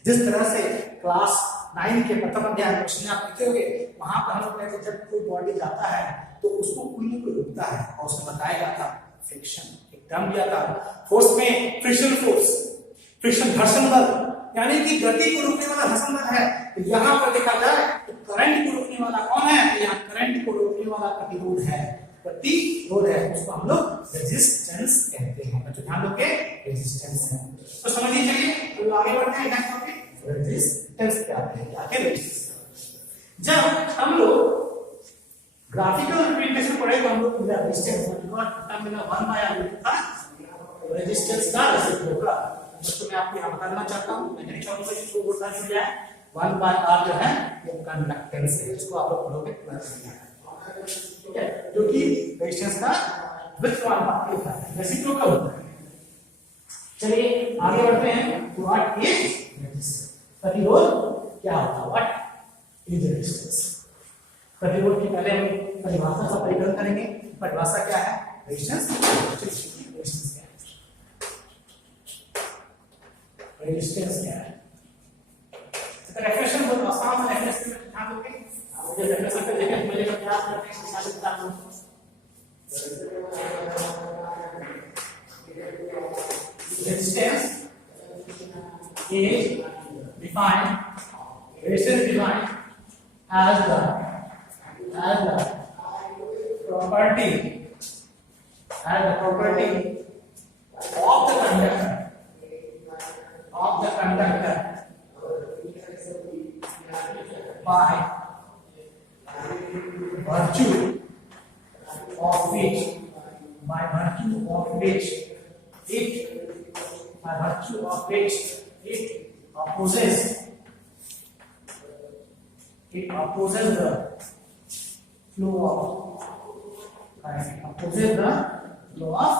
जिस तरह से क्लास 9 के प्रथम अध्याय क्वेश्चन आप लिखे होंगे, वहां पर हम लोग कहते हैं जब कोई बॉडी जाता है तो उसको कोई ना कोई रुकता है, और उसने बताया गया था फ्रिक्शन, एक टर्म दिया था फोर्स में, फ्रिक्शन फोर्स, फ्रिक्शन घर्षण बल, यानी कि गति को रोकने वाला घर्षण बल है। तो यहाँ पर देखा जाए तो करंट को रोकने वाला कौन है, तो यहाँ करंट को रोकने वाला प्रतिरोध है, प्रतिरोध है, उसको हम लोग रेजिस्टेंस कहते हैं। तो ध्यान रखिए रेजिस्टेंस है। तो समझ लीजिए, तो आगे बढ़ते हैं नेक्स्ट टॉपिक, रेजिस्टेंस क्या है, आखिर रेजिस्टेंस। जब हम लोग ग्राफिकल रिप्रेजेंटेशन पढ़े तो हम लोग पूरा रेजिस्टेंस मिला 1/r था, रेजिस्टेंस का रेसिप्रोकल। दोस्तों मैं आपको यहाँ बताना चाहता हूँ, मैं नहीं चाहूंगा कि इसको बोलना चल जाए, 1/r जो है वो कंडक्टेंस है, इसको आप लोग पढ़ोगे पूरा समझना है, ठीक है, जो कि रेजिस्टेंस का व्युत्क्रमानुपाती होता है, रेसिप्रोकल होता है। चलिए आगे बढ़ते हैं, व्हाट इज रेजिस्टेंस, प्रतिरोध क्या होता है, व्हाट इज रेजिस्टेंस। प्रतिरोध की पहले हम परिभाषा का परिवर्तन करेंगे। परिभाषा क्या है, रेजिस्टेंस, रेजिस्टेंस क्या है, रेजिस्टेंस क्या है। तो डेफिनेशन बहुत आसान है, डेफिनेशन में ध्यान दोगे, मुझे डेफिनेशन पे देखें मुझे क्या करते हैं इसका बता दूं। Resistance is defined, resistance is defined as the property of the conductor by virtue of which it opposes the flow of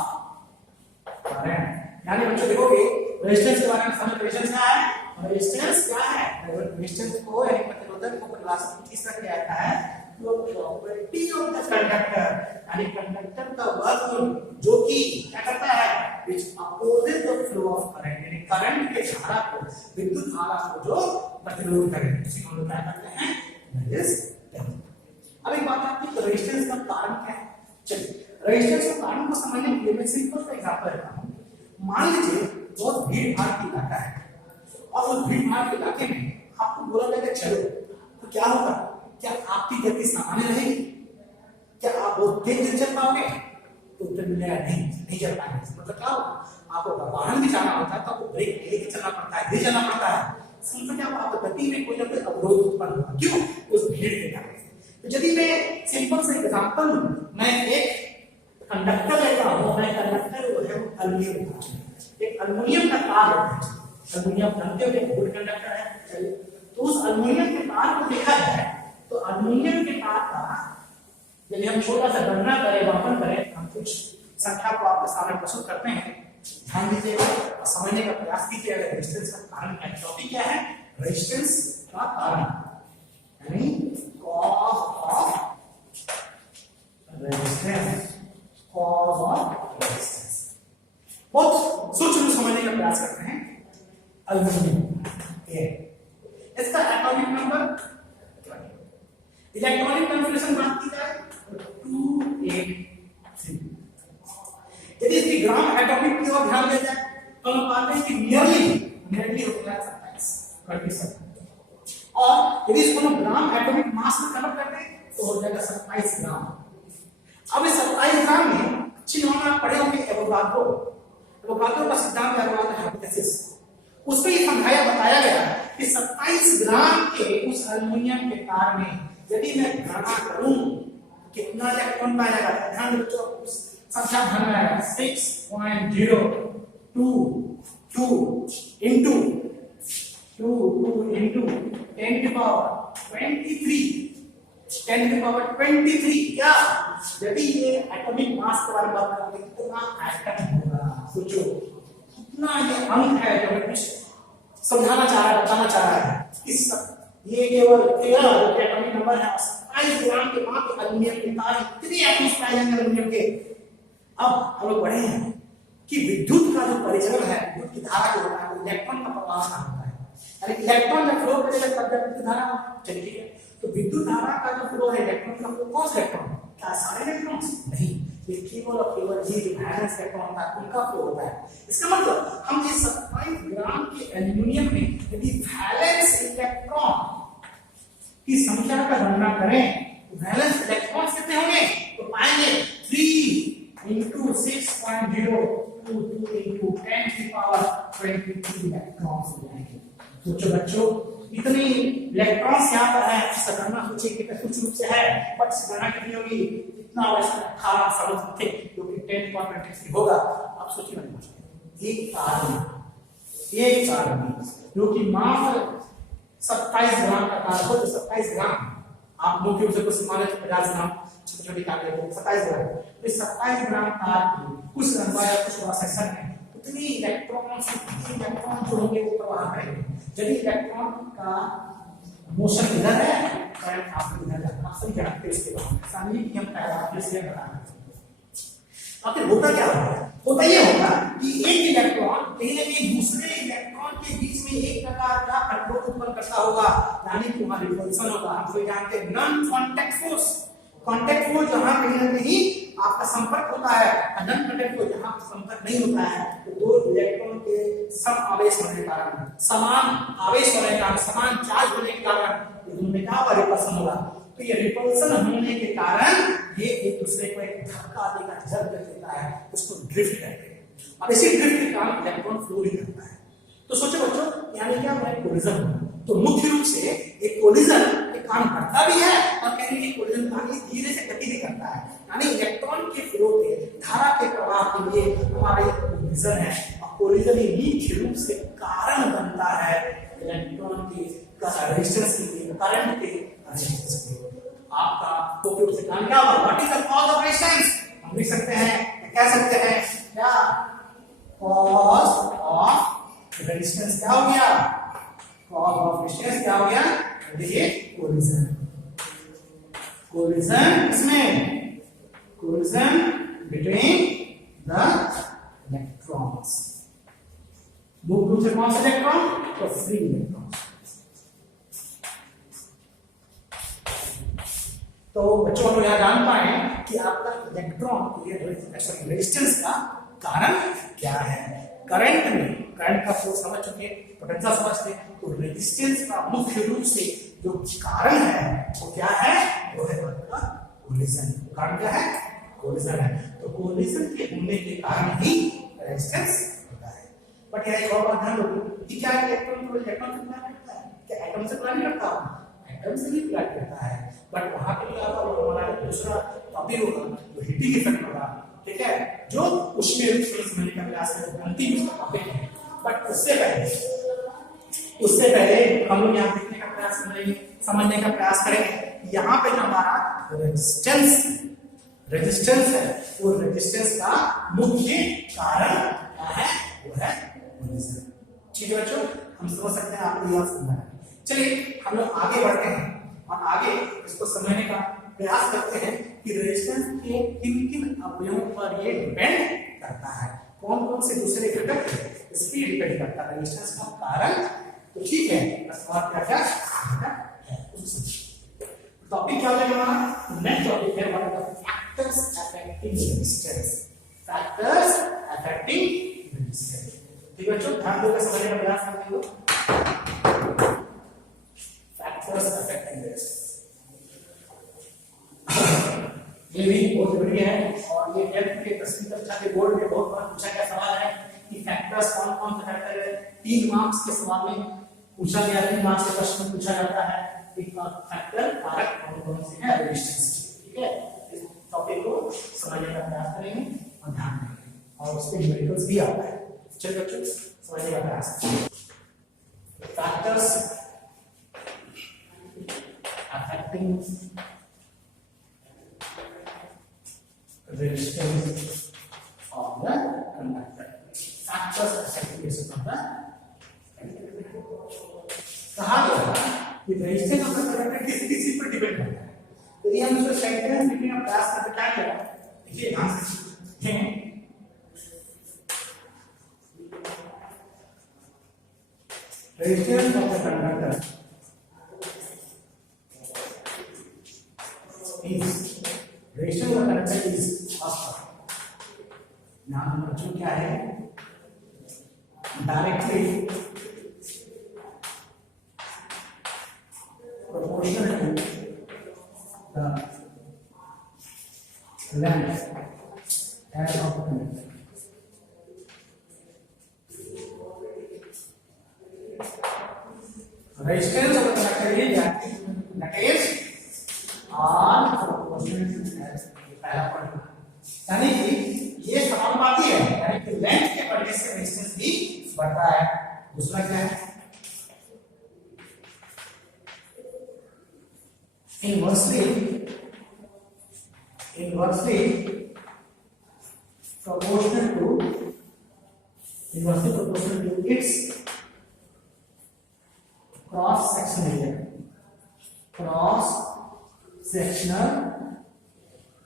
current, यानी बच्चों देखोगे रेजिस्टेंस के बारे में समझ, रेजिस्टेंस क्या है, रेजिस्टेंस को यानी प्रतिरोधक को परिभाषित किस तरह किया जाता है, तो प्रॉपर्टी ऑफ द कंडक्टर, यानी कंडक्टर का वर्गमूल जो कि क्या करता है, which opposes the flow of current, यानी करंट के धारा को, विद्युत धारा को जो प्रतिरोध करे, इसी को हम लोग क्या कहते हैं, रेजिस्टेंस। अब एक बात आती है, रेजिस्टेंस का कारण क्या है। चलिए रेजिस्टेंस के कारण को समझने के लिए मैं सिंपल सा एग्जांपल देता हूं। मान लीजिए बहुत भीड़ भाड़ का इलाका है और उस भीड़ भाड़ के इलाके में आपको बोला जाएगा चलो, तो क्या होगा, क्या आपकी गति सामान्य रहेगी, क्या आप बहुत तेज चल पाओगे, तो उत्तर मिलेगा नहीं चल पाएंगे। मतलब क्या होगा, आपको वाहन भी चलाना होता है तो आपको ब्रेक लेके चलना पड़ता है, धीरे चलना पड़ता है, समझ क्या आपको गति में कोई ना कोई अवरोध उत्पन्न होगा, क्यों, उस भीड़ के कारण। तो यदि मैं सिंपल से एग्जांपल मैं एक कंडक्टर लेता हूं, मैं कंडक्टर वो है एल्युमिनियम का, एक एल्युमिनियम का तार है, एल्युमिनियम जानते हो एक गुड कंडक्टर है, तो उस एल्युमिनियम के तार को देखा जाए तो एल्युमिनियम के तार का यदि हम छोटा सा गणना करें, मापन करें, हम कुछ संख्या को आपके सामने प्रस्तुत करते हैं, ध्यान दीजिएगा और समझने का प्रयास कीजिएगा। रेजिस्टेंस का कारण क्या है, टॉपिक क्या है, रेजिस्टेंस का कारण यानी cause of resistance, cause of resistance. बहुत सूक्ष्म समझने का प्रयास करते हैं। एल्यूमीनियम ये इसका एटॉमिक नंबर, इलेक्ट्रॉनिक कॉन्फ़िगरेशन बात की जाए तो 283। यदि इसकी ग्राम एटॉमिक की ओर ध्यान दिया जाए तो हम पाते हैं कि नियरली होता है 27 और यदि इसको हम ग्राम एटॉमिक मास में कन्वर्ट करते हैं तो हो जाएगा 27 ग्राम। अब इस 27 ग्राम में अच्छी नॉन आप पढ़े होंगे एवोगाड्रो का सिद्धांत है, एवोगाड्रो हाइपोथेसिस। उसमें ये समझाया बताया गया कि 27 ग्राम के उस एल्युमिनियम के तार में यदि मैं गणना करूं कितना इलेक्ट्रॉन पाएगा, ध्यान रखो संख्या धन आएगा 6.022 into 10 की पावर 23 क्या, यदि ये एटॉमिक मास के बारे में बात करें कितना एटम होगा, सोचो कितना ये अंक है जो कुछ समझाना चाह रहा है, बताना चाह रहा है। इस ये केवल एटॉमिक नंबर है। 27 ग्राम के मात्र एल्युमिनियम के तार इतने एटम्स पाए जाएंगे एल्युमिनियम के। अब हम लोग पढ़े हैं कि विद्युत का जो परिचलन है, विद्युत की धारा जो होता है इलेक्ट्रॉन का प्रवाह होता है, यानी इलेक्ट्रॉन जब फ्लो करेगा तब विद्युत की धारा चलिए ठीक है। तो विद्युत धारा का जो फ्लो है इलेक्ट्रॉन का फ्लो, कौन सा इलेक्ट्रॉन, क्या सारे इलेक्ट्रॉन्स नहीं, ये केवल और केवल ये जो वैलेंस इलेक्ट्रॉन होता है उनका फ्लो होता है। इसका मतलब हम इस 27 ग्राम के एल्युमिनियम में यदि वैलेंस इलेक्ट्रॉन की संख्या का गणना करें, वैलेंस इलेक्ट्रॉन कितने होंगे तो पाएंगे 3 into 6.022 into 10 की पावर 23 इलेक्ट्रॉन्स हो जाएंगे। सोचो बच्चों इतने इलेक्ट्रॉन्स यहाँ पर है, इसका गणना सोचिए कितने सूक्ष्म रूप से है, बट इसकी गणना कितनी होगी, इतना वैसा 18 समझ थे जो कि 10.23 होगा। आप सोचिए एक तार में जो कि मात्र 27 ग्राम का तार हो, तो 27 ग्राम आप मुख्य रूप से कुछ माने तो 50 ग्राम छोटे छोटे काटे हो, 27 ग्राम, तो 27 ग्राम तार की कुछ लंबा या कुछ बड़ा सेक्शन है, उतनी इलेक्ट्रॉन जो होंगे वो प्रवाह करेंगे। यदि इलेक्ट्रॉन का मोशन इधर है, करंट आपको इधर जाता है, आप सही जानते हैं इसके बारे में, सामने की हम पहला इसलिए बता रहे हैं। आखिर होता क्या होगा, होता ये होगा कि एक इलेक्ट्रॉन कहीं ना कहीं दूसरे इलेक्ट्रॉन के बीच में एक प्रकार का प्रतिरोध उत्पन्न करता होगा, यानी कि वहां रिपल्सन होगा। हम कोई जानते हैं non contact force, contact force जहां कहीं ना कहीं आपका संपर्क होता है, नॉन कांटेक्ट फोर्स जहां संपर्क नहीं होता है, तो दो इलेक्ट्रॉन के सम आवेश होने के कारण, समान आवेश होने के कारण, समान चार्ज होने के कारण उनमें क्या होगा, रिपल्सन होगा। तो ये रिपल्सन होने के कारण ये एक दूसरे को एक धक्का देगा, जब देता है, उसको ड्रिफ्ट कहते हैं। अब इसी ड्रिफ्ट के कारण इलेक्ट्रॉन फ्लो नहीं करता है। तो सोचो बच्चों, यानी क्या है कोलिजन। तो मुख्य रूप से एक कोलिजन एक काम करता भी है और कहीं एक कोलिजन काफी धीरे से गति भी करता है, यानी इलेक्ट्रॉन के फ्लो के धारा के प्रवाह के लिए हमारा एक कोलिजन है, और कोलिजन ही मुख्य रूप से कारण बनता है इलेक्ट्रॉन के रेजिस्टेंस के लिए, करंट के रेजिस्टेंस के लिए। आपका मुख्य रूप से काम क्या होगा, what is the cause of resistance, हम लिख सकते हैं, कह सकते हैं क्या, कॉज ऑफ रेजिस्टेंस क्या हो गया, कॉज ऑफ रेजिस्टेंस क्या हो गया, देखिए कोलिजन। कोलिजन इसमें कोलिजन बिटवीन द इलेक्ट्रॉन्स, मुख्य रूप से कौन सा इलेक्ट्रॉन, तो फ्री इलेक्ट्रॉन। तो बच्चों को यह जान पाए कि आपका इलेक्ट्रॉन रेजिस्टेंस का कारण क्या है। करंट में करंट का फ्लो समझ चुके, पोटेंशियल समझते, तो रेजिस्टेंस का मुख्य रूप से जो कारण है वो क्या है, वो है आपका कोलिजन। कारण क्या है, कोलिजन है। तो कोलिजन के होने के कारण ही रेजिस्टेंस होता है। बट यह एक और बात ध्यान रखो कि क्या इलेक्ट्रॉन को इलेक्ट्रॉन से प्लाट करता है, क्या एटम से प्लाट करता है, एटम से भी प्लाट करता है, बट वहां पे क्या होगा, हमारा दूसरा टॉपिक होगा जो हीटिंग इफेक्ट होगा, ठीक है, जो उसमें समझने का प्रयास करेंगे, अंतिम टॉपिक है। बट उससे पहले हम लोग यहाँ देखने का प्रयास करेंगे, समझने का प्रयास करेंगे यहाँ पे जो हमारा रेजिस्टेंस रेजिस्टेंस है, वो रेजिस्टेंस का मुख्य कारण क्या है, वो है पोटेंशियल। ठीक है बच्चों, हम समझ सकते हैं, आपको यह समझना है। चलिए हम लोग आगे बढ़ते हैं और आगे इसको समझने का प्रयास करते हैं कि रेजिस्टेंस के किन किन अवयवों पर ये डिपेंड करता है, कौन कौन से दूसरे घटक इस पर डिपेंड करता है रेजिस्टेंस का कारण। तो ठीक है, और क्या क्या है टॉपिक क्या हो जाएगा हमारा, नेक्स्ट टॉपिक है हमारा factors affecting resistance, factors affecting resistance. ठीक है बच्चों, ध्यान देकर समझने का प्रयास करते हो। फैक्टर्स अफेक्टिंग रेजिस्टेंस ये भी बहुत जरूरी है और ये 10th के 10वीं कक्षा के बोर्ड में बहुत बार पूछा गया सवाल है कि फैक्टर्स कौन कौन से फैक्टर है। 3 मार्क्स के सवाल में पूछा गया, 3 मार्क्स के प्रश्न में पूछा जाता है कि फैक्टर कारक कौन कौन से हैं रेजिस्टेंस। ठीक है, इस टॉपिक को समझने का प्रयास करेंगे और ध्यान देंगे और उसके न्यूमेरिकल्स भी आता है। चलिए बच्चों समझने का प्रयास करें। Factors affecting resistance of the conductor, factors affecting resistance of the conductor। कहा गया कि रेजिस्टेंस ऑफ द कंडक्टर किसी पर डिपेंड करता है। यदि हम इसको सेंटेंस लिखने का प्रयास करते क्या किया, देखिए ध्यान से देखें, resistance of the conductor is resistance of the conductor is नाम बच्चों क्या है, directly proportional to the length as of the conductor। Resistance of the conductor is that is R proportional to as पहला पॉइंट, यानी कि ये समानुपाती है, यानी कि लेंथ के बढ़ने से रेजिस्टेंस भी बढ़ता है। दूसरा क्या है, inversely proportional to its cross sectional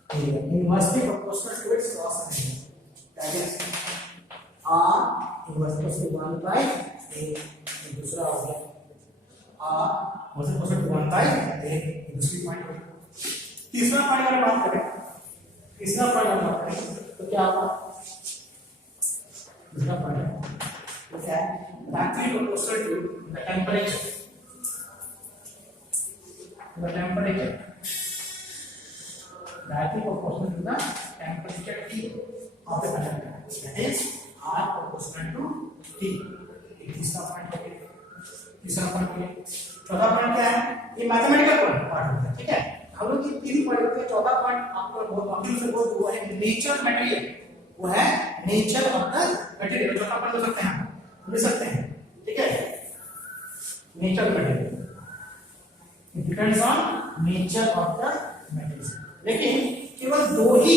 area, inversely proportional to its cross sectional area, that is R inversely to 1 by a। दूसरा हो गया R inversely to 1 by a, दूसरी पॉइंट हो गई। तीसरा पॉइंट अगर बात करें तो क्या होगा, दूसरा पॉइंट तो क्या है, directly proportional to the temperature directly proportional to the temperature T of the conductor, that is R proportional to T। तीसरा पॉइंट हो गया। चौथा पॉइंट क्या है, ये मैथमेटिकल पार्ट होता है। ठीक है, हम लोग ये 3 पॉइंट होते हैं। चौथा पॉइंट आपको बहुत अभी से बहुत वो है नेचर मटेरियल, वो है नेचर ऑफ द मटेरियल। चौथा पॉइंट हो सकते हैं, मिल सकते हैं। ठीक है, nature material, it depends on nature of the material. लेकिन केवल 2 ही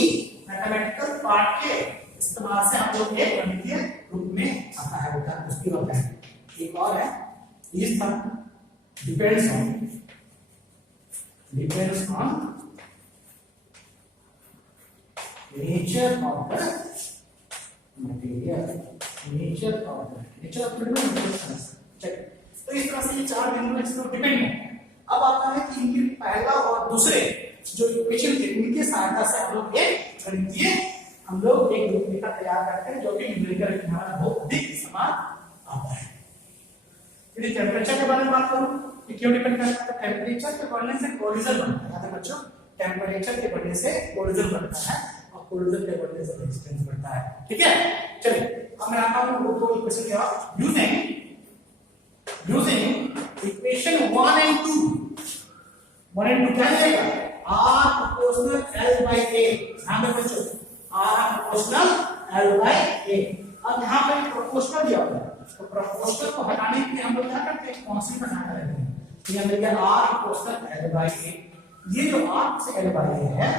मैथमेटिकल पार्ट के इस्तेमाल से हम लोग एक गणितीय रूप में आता है, होता है उसकी होता है। एक और है, इस पर depends on nature of the material, nature of the material। तो इस तरह से ये 4 बिंदु इस पर डिपेंड है। अब आता है कि इनके पहला और दूसरे जो इक्वेशन थे उनके सहायता से हम लोग एक रूपरेखा तैयार करते हैं जो कि न्यूमेरिकल की हमारा बहुत अधिक इस्तेमाल आता है। यदि टेम्परेचर के बारे में बात करूं कि क्यों डिपेंड करता है, टेम्परेचर के बढ़ने से कोलिजन बनता है बच्चों, टेम्परेचर के बढ़ने से कोलिजन बनता है और कोलिजन के बढ़ने से रेजिस्टेंस बढ़ता है। ठीक है, चलिए अब मैं आता हूं वो 2 इक्वेशन के बाद यूजिंग इक्वेशन 1 and 2 क्या रहेगा, R proportional L by A। ध्यान रखो बच्चों, R proportional L by A। अब यहाँ पे प्रोपोर्शनल दिया हुआ है, तो प्रोपोर्शनल को हटाने के लिए हम लोग क्या करते हैं, कांस्टेंट का सहारा लेते हैं। तो यहाँ मिल गया R proportional L by A। ये जो R से L by A है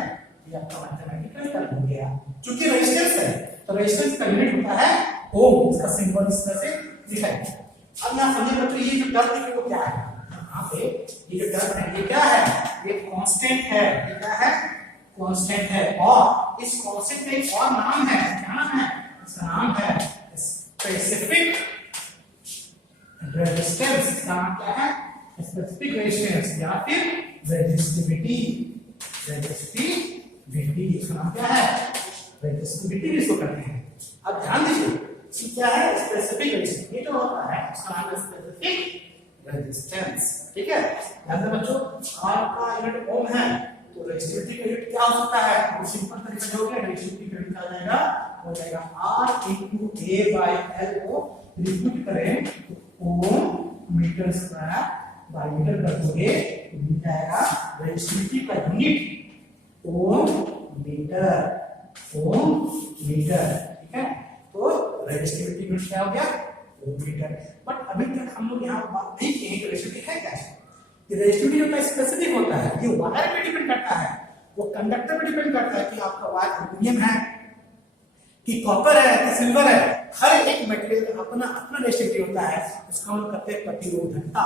ये आपका मैथमेटिकल टर्म हो गया। चूंकि रेजिस्टेंस है तो रेजिस्टेंस का यूनिट होता है ओम, इसका सिंबल इस तरह से दिखाई देता है। अब ना समझिए बच्चों, ये जो टर्म है वो क्या है, यहाँ पे ये जो टर्म है ये क्या है, ये कांस्टेंट है। ये क्या है, कांस्टेंट है। और इस कांस्टेंट का एक और नाम है, क्या नाम है, इसका नाम है स्पेसिफिक रेजिस्टेंस। इसका नाम क्या है, स्पेसिफिक रेजिस्टेंस या फिर रेजिस्टिविटी। रेजिस्टिविटी इसका नाम क्या है, रेजिस्टिविटी भी इसको कहते हैं। अब ध्यान दीजिए कि क्या है स्पेसिफिक रेजिस्टेंस, ये जो होता है उसका नाम है स्पेसिफिक रेजिस्टेंस। ठीक है, ध्यान दें बच्चों, R का यूनिट ओम है तो रेजिस्टिविटी का यूनिट क्या हो सकता है, वो सिंपल तरीके से हो गया, रेजिस्टिविटी का यूनिट क्या हो जाएगा R into A by L को रिपीट करें ओम मीटर स्क्वायर बाय मीटर कर दोगे तो मिल जाएगा रेजिस्टिविटी का यूनिट ओम मीटर। ठीक है, तो रेजिस्टिविटी यूनिट क्या हो गया, ओम मीटर। बट अभी तक हम लोग यहाँ बात नहीं किए कि रेजिस्टिविटी है क्या। ये रेजिस्टिविटी जो स्पेसिफिक होता है ये वायर पे डिपेंड करता है, वो कंडक्टर पे डिपेंड करता है कि आपका वायर एल्युमिनियम है कि कॉपर है कि सिल्वर है। हर एक मटेरियल का अपना अपना रेजिस्टिविटी होता है, उसका हम लोग कहते हैं प्रतिरोधकता।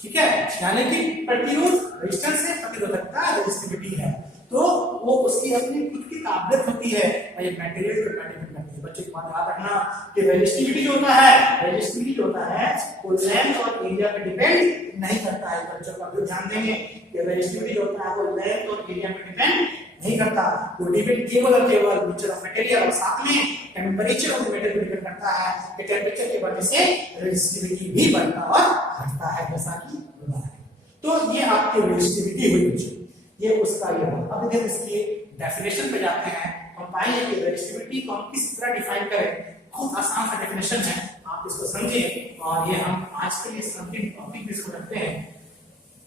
ठीक है, यानी कि प्रतिरोध रेजिस्टेंस है, प्रतिरोधकता रेजिस्टिविटी है, तो वो उसकी अपनी खुद की काबिलियत होती है और ये मटेरियल पे डिपेंड करती है। बच्चों को याद रखना कि रेजिस्टिविटी जो होता है वो लेंथ और एरिया पे डिपेंड नहीं करता है। बच्चों का भी ध्यान देंगे कि रेजिस्टिविटी जो होता है वो लेंथ और एरिया पे डिपेंड नहीं करता, वो डिपेंड केवल और केवल नेचर ऑफ मटेरियल और साथ में टेम्परेचर ऑफ मटेरियल पे डिपेंड करता है कि टेम्परेचर की वजह से रेजिस्टिविटी भी बढ़ता और घटता है, जैसा कि बोला है। तो ये आपकी रेजिस्टिविटी हुई बच्चों, ये उसका ये है। अब देखिए इसकी डेफिनेशन पे जाते हैं, हम पाएंगे कि रेजिस्टिविटी को हम किस तरह डिफाइन करें। बहुत आसान सा डेफिनेशन है, आप इसको समझिए और ये हम आज के लिए समथिंग टॉपिक इसको रखते हैं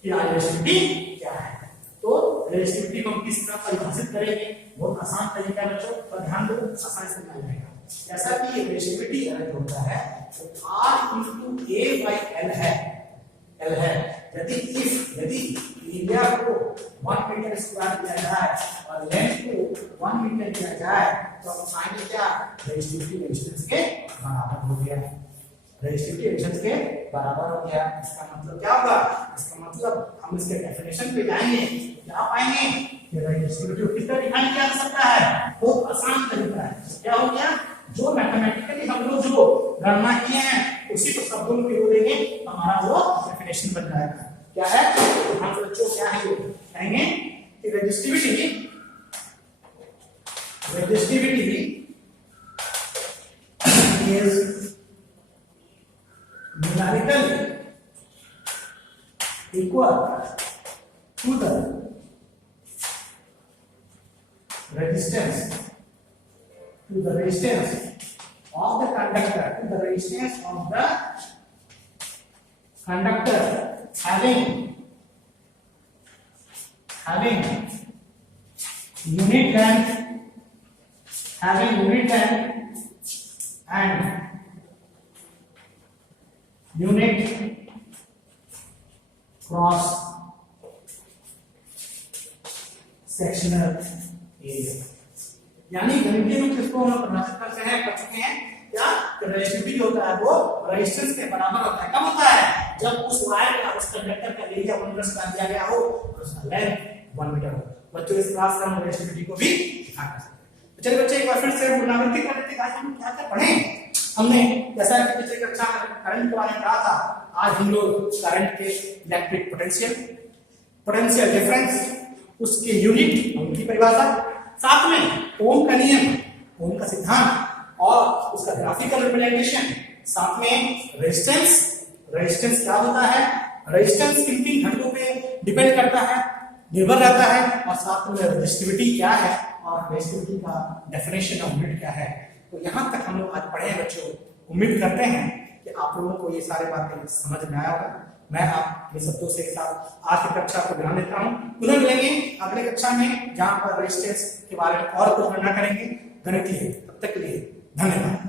कि रेजिस्टिविटी क्या है। तो रेजिस्टिविटी को हम किस तरह परिभाषित करेंगे, बहुत आसान तरीका है बच्चों, पर ध्यान दो आसानी से मिल जाएगा। जैसा कि रेजिस्टिविटी होता है तो R into A by L है, L है। यदि एरिया को 1 मीटर स्क्वायर दिया जाए और लेंथ को 1 मीटर दिया जाए तो हम पाएंगे क्या, रेजिस्टिविटी रेजिस्टेंस के बराबर हो गया। रेजिस्टिविटी रेजिस्टेंस के बराबर हो गया। इसका मतलब क्या होगा, इसका मतलब हम इसके डेफिनेशन पे जाएंगे, क्या पाएंगे कि रेजिस्टिविटी को किस तरह डिफाइन किया जा सकता है, बहुत आसान तरीका है। क्या हो गया, जो मैथमेटिकली हम लोग जो गणना किए हैं उसी को शब्दों में पिरो देंगे, हमारा वो डेफिनेशन बन जाएगा। क्या है, हम बच्चों क्या है ये कहेंगे कि resistivity is numerically equal to the resistance of the conductor having unit length and unit cross sectional area। यानी गणितीय रूप से इसको हम परिभाषित करते हैं, कर चुके हैं क्या, रेजिस्टिविटी जो होता है वो रेजिस्टेंस के बराबर होता है। कब होता है, जब उस वायर का, उस कंडक्टर का एरिया 1 मीटर स्क्वायर दिया गया हो और उसका लेंथ 1 मीटर हो। बच्चों इस क्लास में हम रेजिस्टिविटी को भी दिखा सकते हैं। तो चलिए बच्चे एक बार फिर से पुनरावृत्ति कर लेते हैं, आज हम क्या क्या पढ़े। हमने जैसा कि पिछले कक्षा में करंट के बारे में कहा था, आज हम लोग करंट के इलेक्ट्रिक पोटेंशियल डिफरेंस, उसके यूनिट, उनकी परिभाषा, साथ में ओम का नियम, ओम का सिद्धांत और उसका ग्राफिकल रिप्रेजेंटेशन, साथ में रेजिस्टेंस क्या होता है, रेजिस्टेंस किन किन घटकों पे डिपेंड करता है, निर्भर रहता है, और साथ में रेजिस्टिविटी क्या है और रेजिस्टिविटी का डेफिनेशन ऑफ यूनिट क्या है। तो यहाँ तक हम लोग आज पढ़े हैं बच्चों। उम्मीद करते हैं कि आप लोगों को ये सारे बातें समझ में आया होगा। मैं आपके शब्दों से साथ आज की कक्षा को विराम देता हूँ। पुनः मिलेंगे अगले कक्षा में, जहाँ पर रेजिस्टेंस के बारे में और कुछ गणना करेंगे गणितीय। तब तक के लिए धन्यवाद।